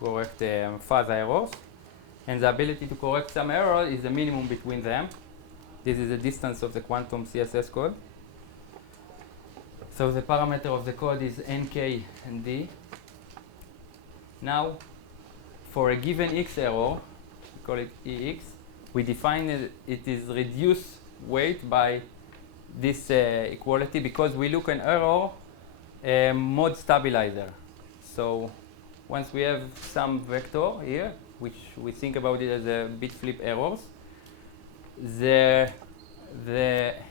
correct fuzz errors, and the ability to correct some error is the minimum between them. This is the distance of the quantum CSS code. So the parameter of the code is nk and d. Now, for a given x error, we call it ex, we define it is reduced weight by this equality, because we look an error mode stabilizer. So once we have some vector here, which we think about it as a bit flip errors, the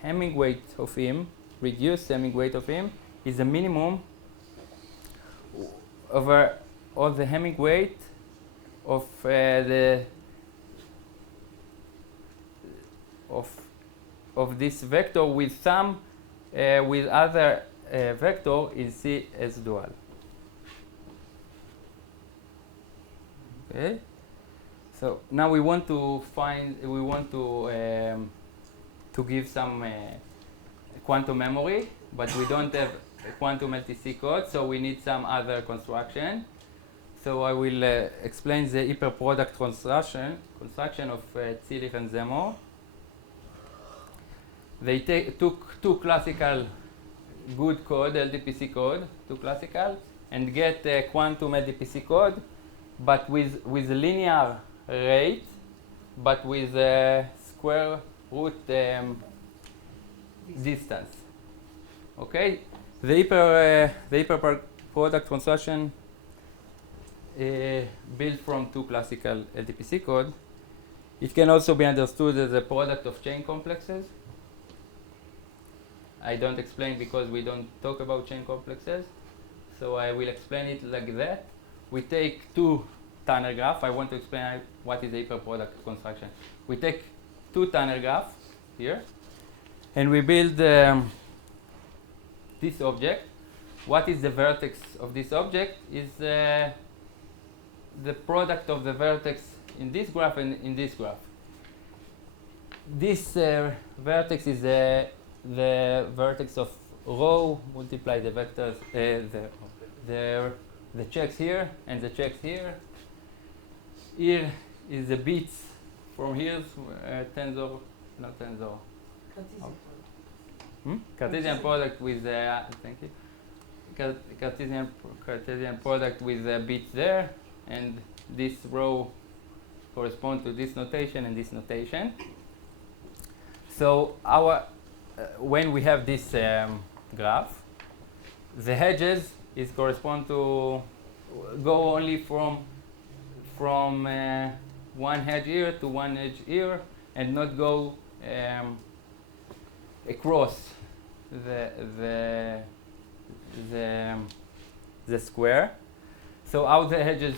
Hamming weight of him, reduced Hamming weight of him, is the minimum over all the Hamming weight of this vector with some with other vector in CS dual. Okay. So now we want to give some quantum memory, but we don't have a quantum LTC code, so we need some other construction. So I will explain the hyperproduct construction of Zilich and Zemmour. They took two classical good code, LDPC code, two classical, and get a quantum LDPC code, but with linear rate, but with square root distance. Okay, the hyperproduct construction built from two classical LDPC code. It can also be understood as a product of chain complexes. I don't explain because we don't talk about chain complexes, so I will explain it like that. We take two Tanner graph. I want to explain what is the hyperproduct construction. We take two Tanner graphs here, and we build this object. What is the vertex of this object is the product of the vertex in this graph and in this graph. This vertex is the vertex of rho multiply the vectors, the checks here and the checks here. Here is the bits from here, tensor, not tensor. Cartesian product with thank you. Cartesian product with the bits there, and this row corresponds to this notation and this notation. So our when we have this graph, the hedges is correspond to go only from one hedge here to one hedge here, and not go across the square. So how the hedges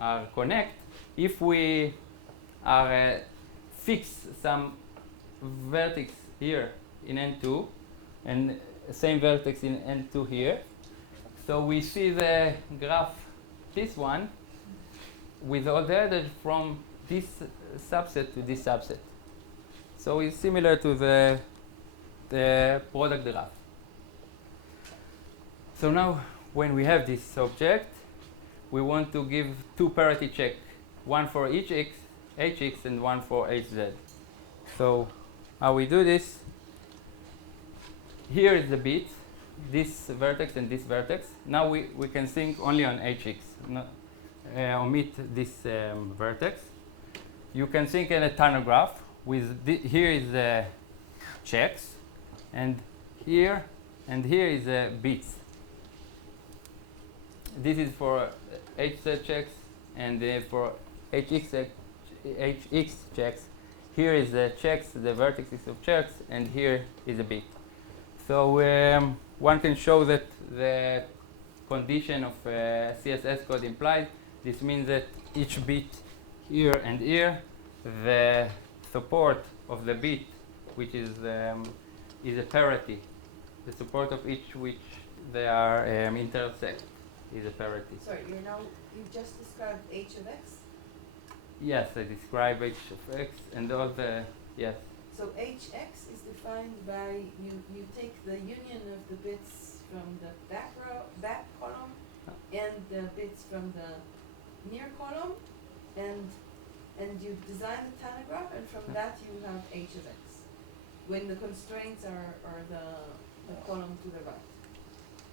are connect? If we are fix some vertex here in N2 and same vertex in N2 here, so we see the graph, this one, with all the edges from this subset to this subset. So it's similar to the product graph. So now when we have this object, we want to give two parity check, one for each hx and one for hz. So how we do this? Here is the bit, this vertex and this vertex. Now we can think only on hx, omit this vertex. You can think in a Tanner graph with here is the checks, and here is the bits. This is for hz checks, and for hx checks. Here is the checks, the vertices of checks, and here is a bit. So one can show that the condition of CSS code implied. This means that each bit here and here, the support of the bit, which is a parity. The support of each which they are intersect is a parity. Sorry, you just described h of x? Yes, I describe h of x and all the, yes. So hx is defined by, you take the union of the bits from the back column and the bits from the near column, and you design the Tanner graph, and from that you have h of x, when the constraints are the column to the right.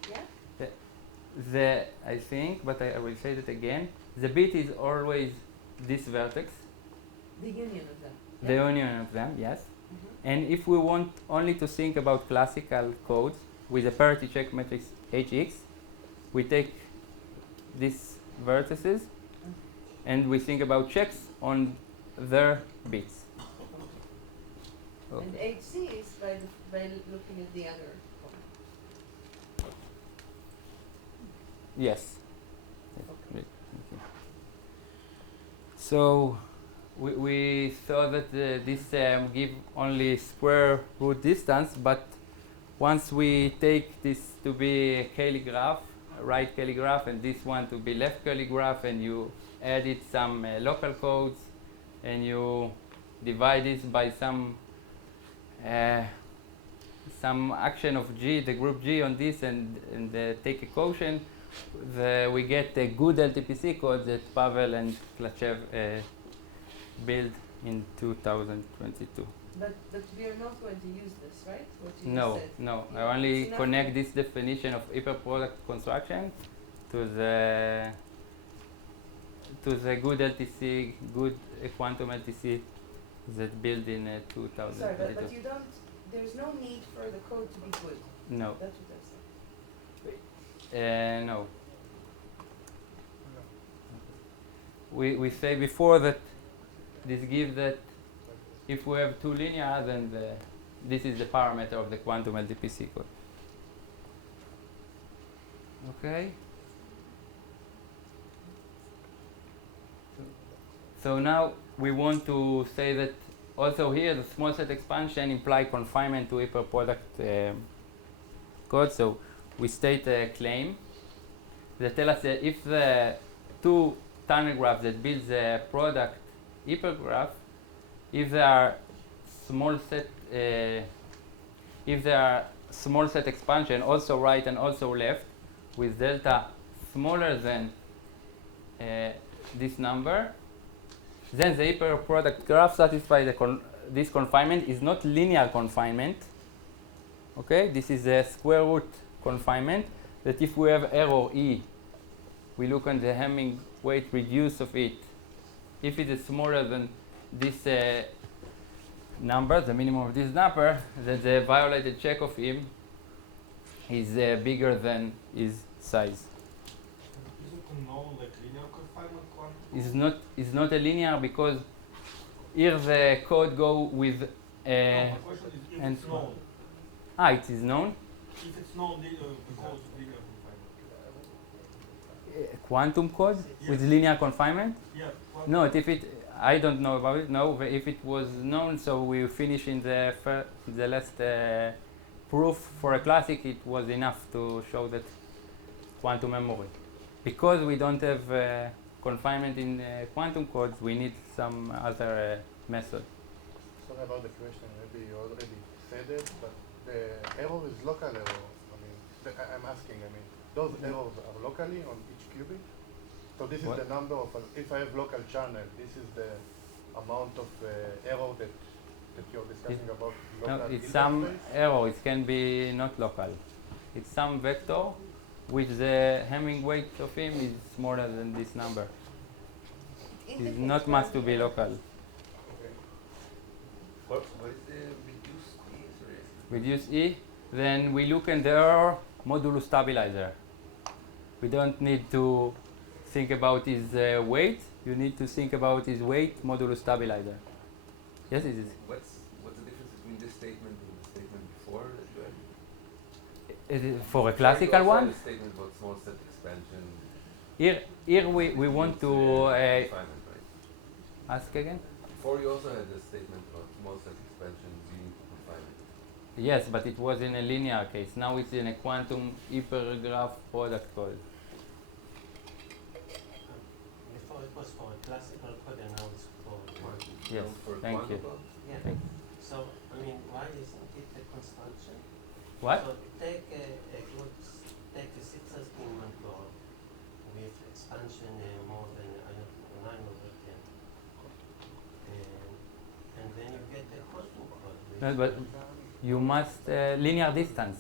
Yeah? I think, but I will say that again, the bit is always this vertex. The union of them. The union of them, yes. Mm-hmm. And if we want only to think about classical codes with a parity check matrix hx, we take these vertices and we think about checks on their bits. Okay. And hc is by looking at the other column. Yes. Okay. So we saw that this give only square root distance, but once we take this to be a Cayley graph, right Cayley graph, and this one to be left Cayley graph, and you added some local codes, and you divide this by some some action of G, the group G on this, and take a quotient, we get a good LTPC code that Pavel and Klachev built in 2022. But we are not going to use this, right? What you No, said. no. I Yeah, only it's enough connect to- this definition of hyperproduct construction to the good LTC, good quantum LTC that built in 2022. Sorry, but you don't, there's no need for the code to be good. No, That's what I'm saying. no. We say before that this gives that if we have two linear, then this is the parameter of the quantum LDPC code. Okay. So now we want to say that also here the small set expansion imply confinement to hyperproduct code. So we state a claim that tells us that if the two tunnel graphs that build the product hypergraph, if they are small set expansion, also right and also left, with delta smaller than this number, then the hyperproduct graph satisfies this confinement. Is not linear confinement. Okay, this is a square root confinement. That if we have error E, we look on the Hamming weight reduce of it. If it is smaller than this number, the minimum of this number, then the violated check of him is bigger than his size. Isn't known like linear confinement quantum? Is not a linear because here the code go with No, my question is if and it's known. it is known. If it's known, the code is linear confinement. Quantum code with Yes. linear confinement. Yeah. No, if it, I don't know about it. No, if it was known, so we finish in the last proof for a classic. It was enough to show that quantum memory. Because we don't have confinement in quantum codes, we need some other method. Sorry about the question. Maybe you already said it, but the error is local error. I mean, I'm asking. I mean, those errors are locally on each qubit. So this is What? the number of, if I have local channel, this is the amount of error that you're discussing about local. No, it's Hilbert some space? error. It can be not local. It's some vector, which the Hamming weight of him is smaller than this number. It's Indicates not must to be local. Okay. What is the reduced E? Sorry. Reduce E, then we look in the error modulus stabilizer. We don't need to think about his weight. You need to think about his weight modulus stabilizer. Yes, it is. What's the difference between this statement and the statement before that you had? Is it for a You classical also had one? a statement about small set expansion. Here we want to confinement, right? ask again. Before you also had a statement about small set expansion leading to confinement. Yes, but it was in a linear case. Now it's in a quantum hypergraph product code. Before it was for a classical code and now it's for quantum. Yes, No, for thank quantum you. code? Yeah. Thank So, I mean, why isn't it a construction? What? So take take a 6-Spearman code with expansion more than, I don't know, 9 over 10. And then you get a quantum code. With No, but you must linear distance.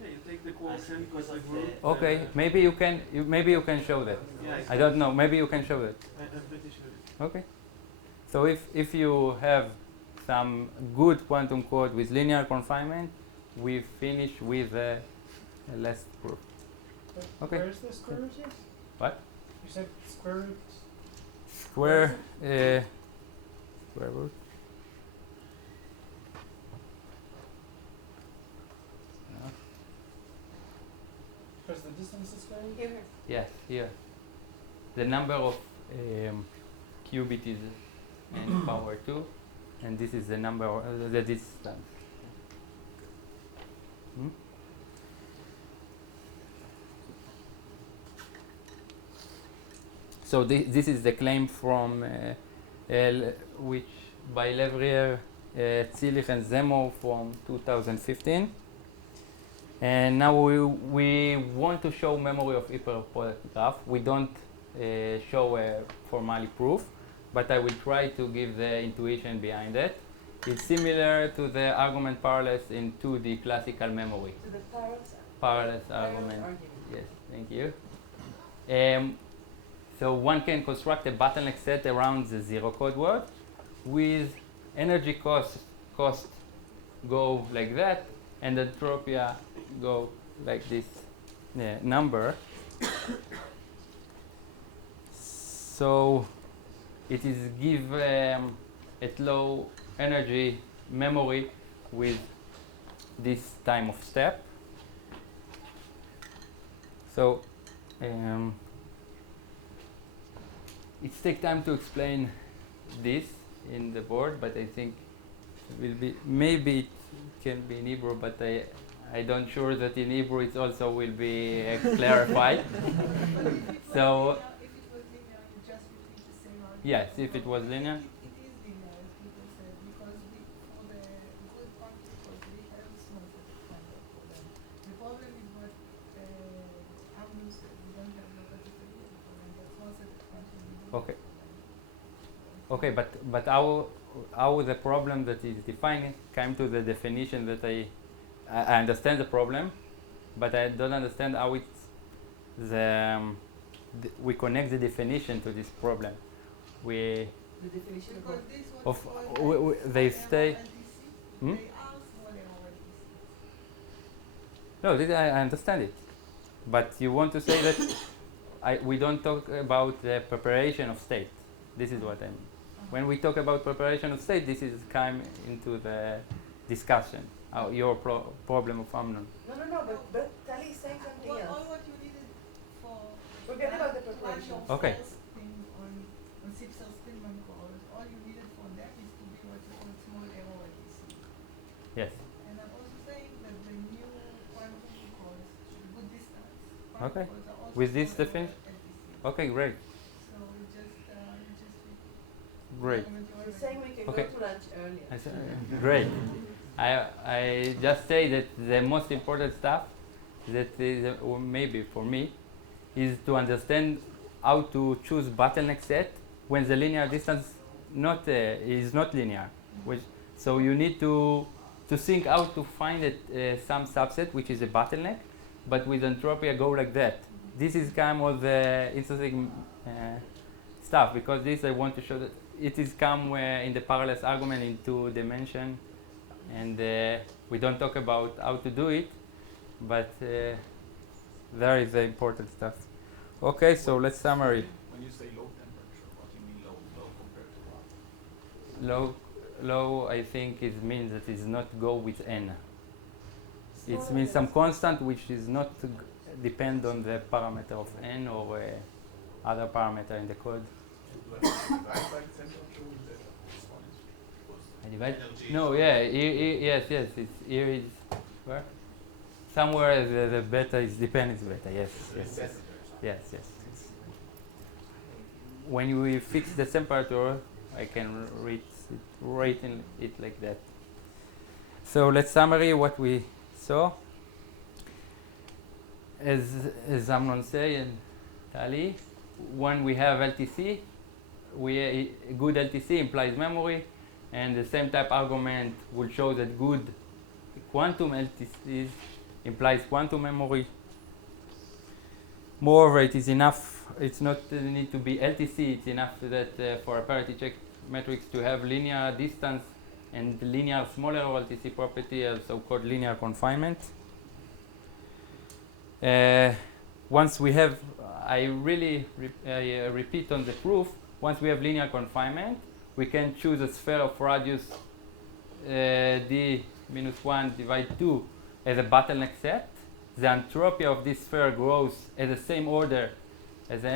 Yeah, you take the quotient because with the of group. the- Okay, maybe you can show that. Yeah, I don't know. Maybe you can show that. I'm pretty sure. Okay. So if you have some good quantum code with linear confinement, we finish with a last proof. Okay. Where's the square root here? What? You said square root. Square root. No. Because the distance is square root? Here, Yes, here. The number of qubit is n power 2, and this is the number of the distance. Hmm? So this is the claim from which by Levrier Zilich and Zemo from 2015. And now we want to show memory of hyperproduct graph. We don't show a formally proof, but I will try to give the intuition behind it. It's similar to the argument parallels in 2D classical memory. To the Parallels argument. Yes, thank you. So one can construct a bottleneck set around the zero code word with energy cost go like that, and entropia go like this number. So it is give at low energy memory with this time of step. So it takes time to explain this in the board, but I think it will be, maybe it can be in Hebrew, but I don't sure that in Hebrew it also will be clarified. So If it was linear, you just repeat the same argument. yes, if it was linear. It is linear, as people said, because for the good particles, we have small satisfier for them. The problem is what Amnon said, we don't have no particle for them, but small satisfier. Okay. Okay, but how the problem that is defined came to the definition that I understand the problem, but I don't understand how it's we connect the definition to this problem. We The definition Because this of was they stay. Hmm? They are small LTC. No, this, I understand it, but you want to say that we don't talk about the preparation of state. This is what I mean. When we talk about preparation of state, this is come into the discussion. Your problem of Amnon. No, but Tali is saying something All else. what you needed for Forget about the preparation. Okay. thing on Sipser Spinman cores, all you needed for them is to be what you call small error LTC. Yes. And I'm also saying that the new quantum cores, good distance, Okay. quantum cores are also With this small error definition? LTC. Okay, great. So you just Great. He's saying we can Okay. go to lunch earlier. Great. I just say that the most important stuff that is, or maybe for me, is to understand how to choose bottleneck set when the linear distance is not linear. So you need to think how to find some subset which is a bottleneck, but with entropy go like that. This is kind of the interesting stuff, because this I want to show that it is come in the parallels argument in 2 dimension, and we don't talk about how to do it, but there is the important stuff. Okay, so let's summary. When you say low temperature, what do you mean low compared to what? Low, I think it means that it not go with n. It means some constant which is not depend on the parameter of n or other parameter in the code. Divide by the temperature with the response? I divide? Energy No, is- yeah, yes, it's here is where? Somewhere the beta is depends beta. Yes. Yes. When we fix the temperature, I can rate it like that. So let's summary what we saw. As Amnon say and Tali, when we have LTC, good LTC implies memory, and the same type argument will show that good quantum LTCs implies quantum memory. Moreover, it is enough, it's not need to be LTC, it's enough that for a parity check matrix to have linear distance and linear smaller LTC property, also called linear confinement. Once we have, I really repeat on the proof, once we have linear confinement, we can choose a sphere of radius d minus 1 divided 2 as a bottleneck set. The entropy of this sphere grows at the same order as the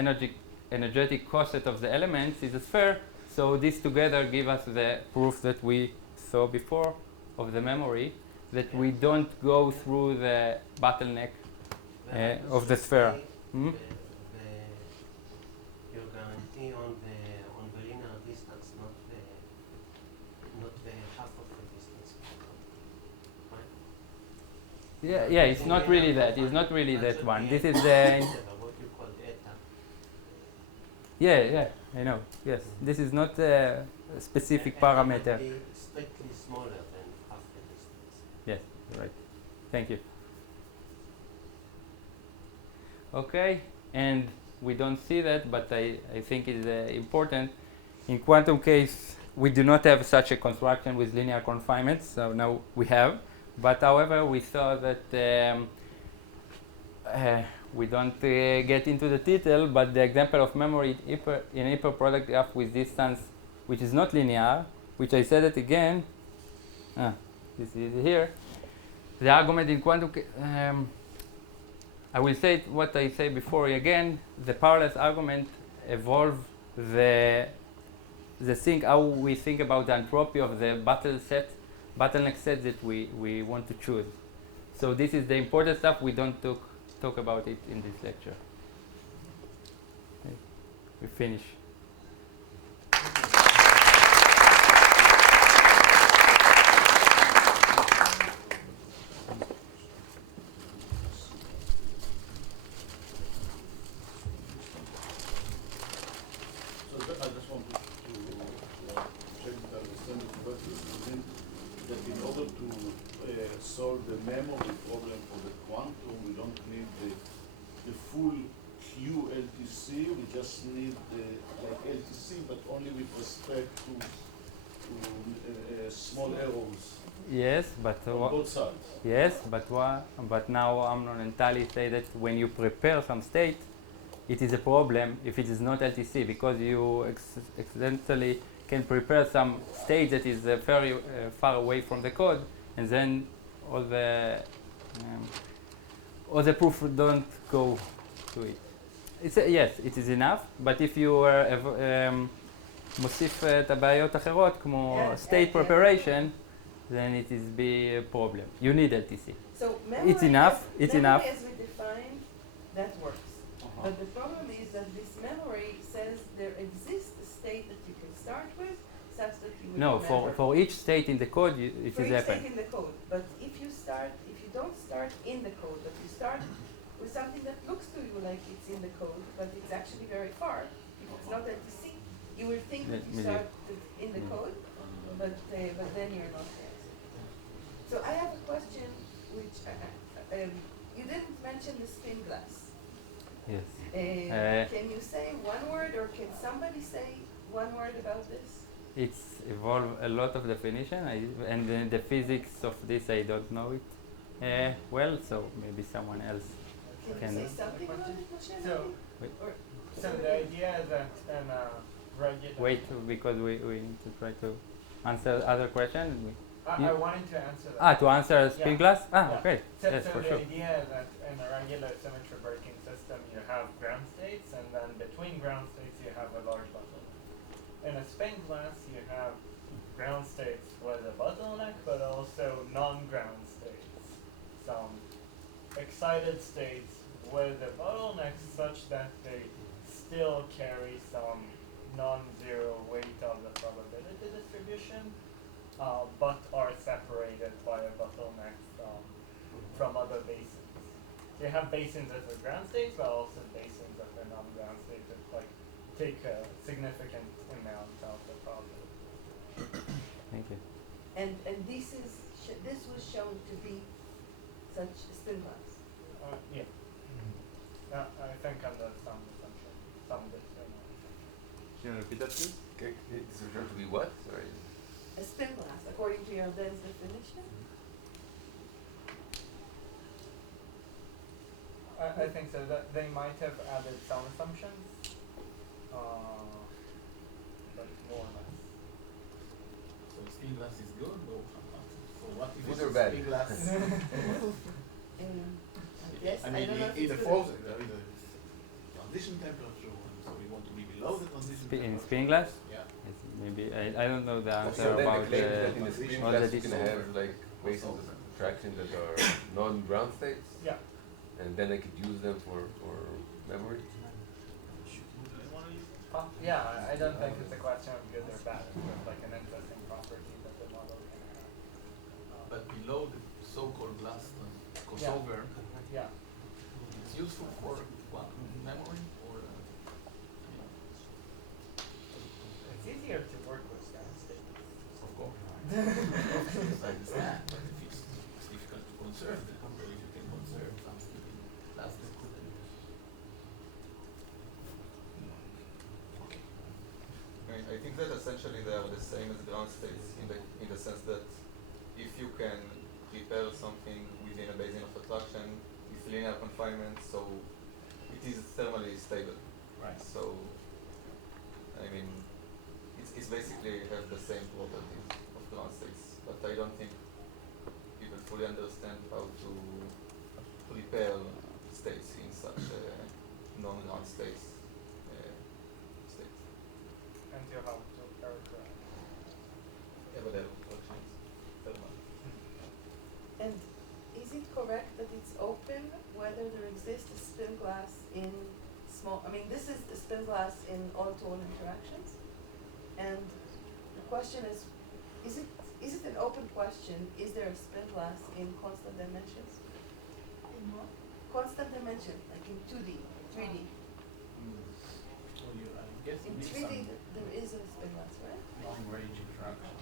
energetic coset of the elements is a sphere. So these together give us the proof that we saw before of the memory, that we don't go through the bottleneck of the sphere. Your guarantee on the linear distance, not the half of Yeah, it's not really that. It's not really that one. This is the. What you call eta. Yeah, I know. Yes, this is not a specific parameter. Be strictly smaller than half the distance. Yes, right. Thank you. Okay, and we don't see that, but I think it's important. In quantum case, we do not have such a construction with linear confinement, so now we have. But however, we saw that we don't get into the detail, but the example of memory in hyperproduct graph with distance, which is not linear, which I said it again. This is here. The argument in quantum, I will say what I say before again. The parallel argument evolve the thing how we think about the entropy of the bottleneck set that we want to choose. So this is the important stuff. We don't talk about it in this lecture. Okay. We finish. So I just want to check the understanding correctly. You mean that in order to solve the memory problem for the quantum, we don't need the full qLDPC, we just need like LTC, but only with respect to small errors Yes, but on both sides. yes, but now Amnon and Tali say that when you prepare some state, it is a problem if it is not LTC, because you accidentally can prepare some state that is very far away from the code, and then all the proof don't go to it. Yes, it is enough, but if you מוסיף את הבעיות אחרות כמו state preparation, then it is be a problem. You need LTC. So memory It's enough. It's enough. Memory as we define, that works. But the problem is that this memory says there exists a state that you can start with, such that you will No, remember. for each state in the code, it For is each happen. state in the code. But if you don't start in the code, but you start with something that looks to you like it's in the code, but it's actually very far, if it's not LTC, you will think that you started in the code, but then you're not there. So I have a question, which you didn't mention the spin glass. Yes. Can you say one word, or can somebody say one word about this? It's evolved a lot of definition, and the physics of this I don't know it well, so maybe someone else Can you say something about it, Moshe? So- Wait. Or So the idea is that in a regular. wait, because we need to try to answer other questions. I wanted to answer that. To answer spin Yeah. glass? Yeah. Okay, So, yes, so for the sure. idea is that in a regular symmetry breaking system, you have ground states, and then between ground states, you have a large bottleneck. In a spin glass, you have ground states with a bottleneck, but also non-ground states. Some excited states with a bottleneck such that they still carry some non-zero weight of the probability distribution, but are separated by a bottleneck from other basins. So you have basins that are ground states, but also basins that are non-ground states that take a significant amount of the problem. Thank you. and this was shown to be such a spin glass. Yeah. I think under some assumption, some disclaimer. Can you repeat that, please? Okay, it's returned to be what? Sorry. A spin glass, according to your Dan's definition. I think so. That they might have added some assumptions, but more or less. So spin glass is good, or so what if Good it's or bad? spin glass? Yes, I I mean, don't know if it it's good. falls, there is a transition temperature, so we want to be below the transition In temperature. spin glass? Yeah. Yes, maybe I don't know the answer So then about the claim is that in the all spin the glass you can details. have like basins of attraction that are non-ground states, Yeah. and then I could use them for memory. Yeah, I don't think it's a question of good or bad. It's just like an interesting property that the model can have. But below the so-called glass crossover. Yeah. It's useful for what, memory or It's easier to work with ground states. of course. I understand, but if it's difficult to conserve them, or if you can conserve something in plastic. I think that essentially they are the same as ground states in the sense that if you can prepare something within a basin of attraction with linear confinement, so it is thermally stable. Right. So, I mean, it's basically have the same properties of ground states, but I don't think people fully understand how to prepare states in such non-ground states. States. And you have to characterize. Yeah, but there are attractions. Thermal. And is it correct that it's open whether there exists a spin glass in small, I mean, this is a spin glass in all-to-all interactions. And the question is it an open question? Is there a spin glass in constant dimensions? In what? Constant dimension, like in 2D, 3D. Well, I guess In you need 3D, some there is a spin glass, right? long-range interaction.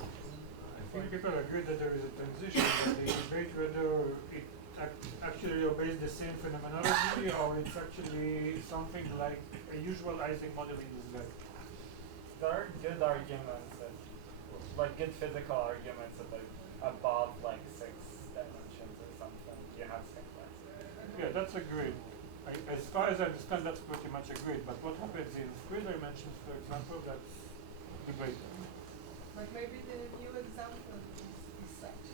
I think people agree that there is a transition, but they debate whether it actually obeys the same phenomenology or it's actually something like a usual Ising model in disguise. There are good arguments, like good physical arguments that like above like 6 dimensions or something, you have spin glass. Yeah, that's agreed. As far as I understand, that's pretty much agreed. But what happens in 3 dimensions, for example, that's debated. But maybe the new example is such.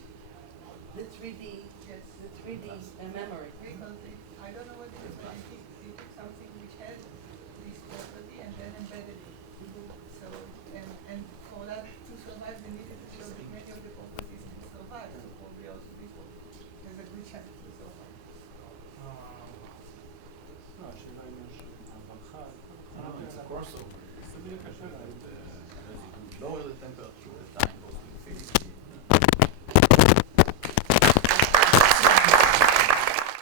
The 3D, Yes. the 3D memory. Because I don't know what it is, but I think they took something which had this property and then embedded it. So, and for that to survive, they needed to show that many of the properties can survive. So probably also this one has a good chance to survive. לא, השאלה היא No, it's a crossover. זה בדיוק השאלה. Lower the temperature at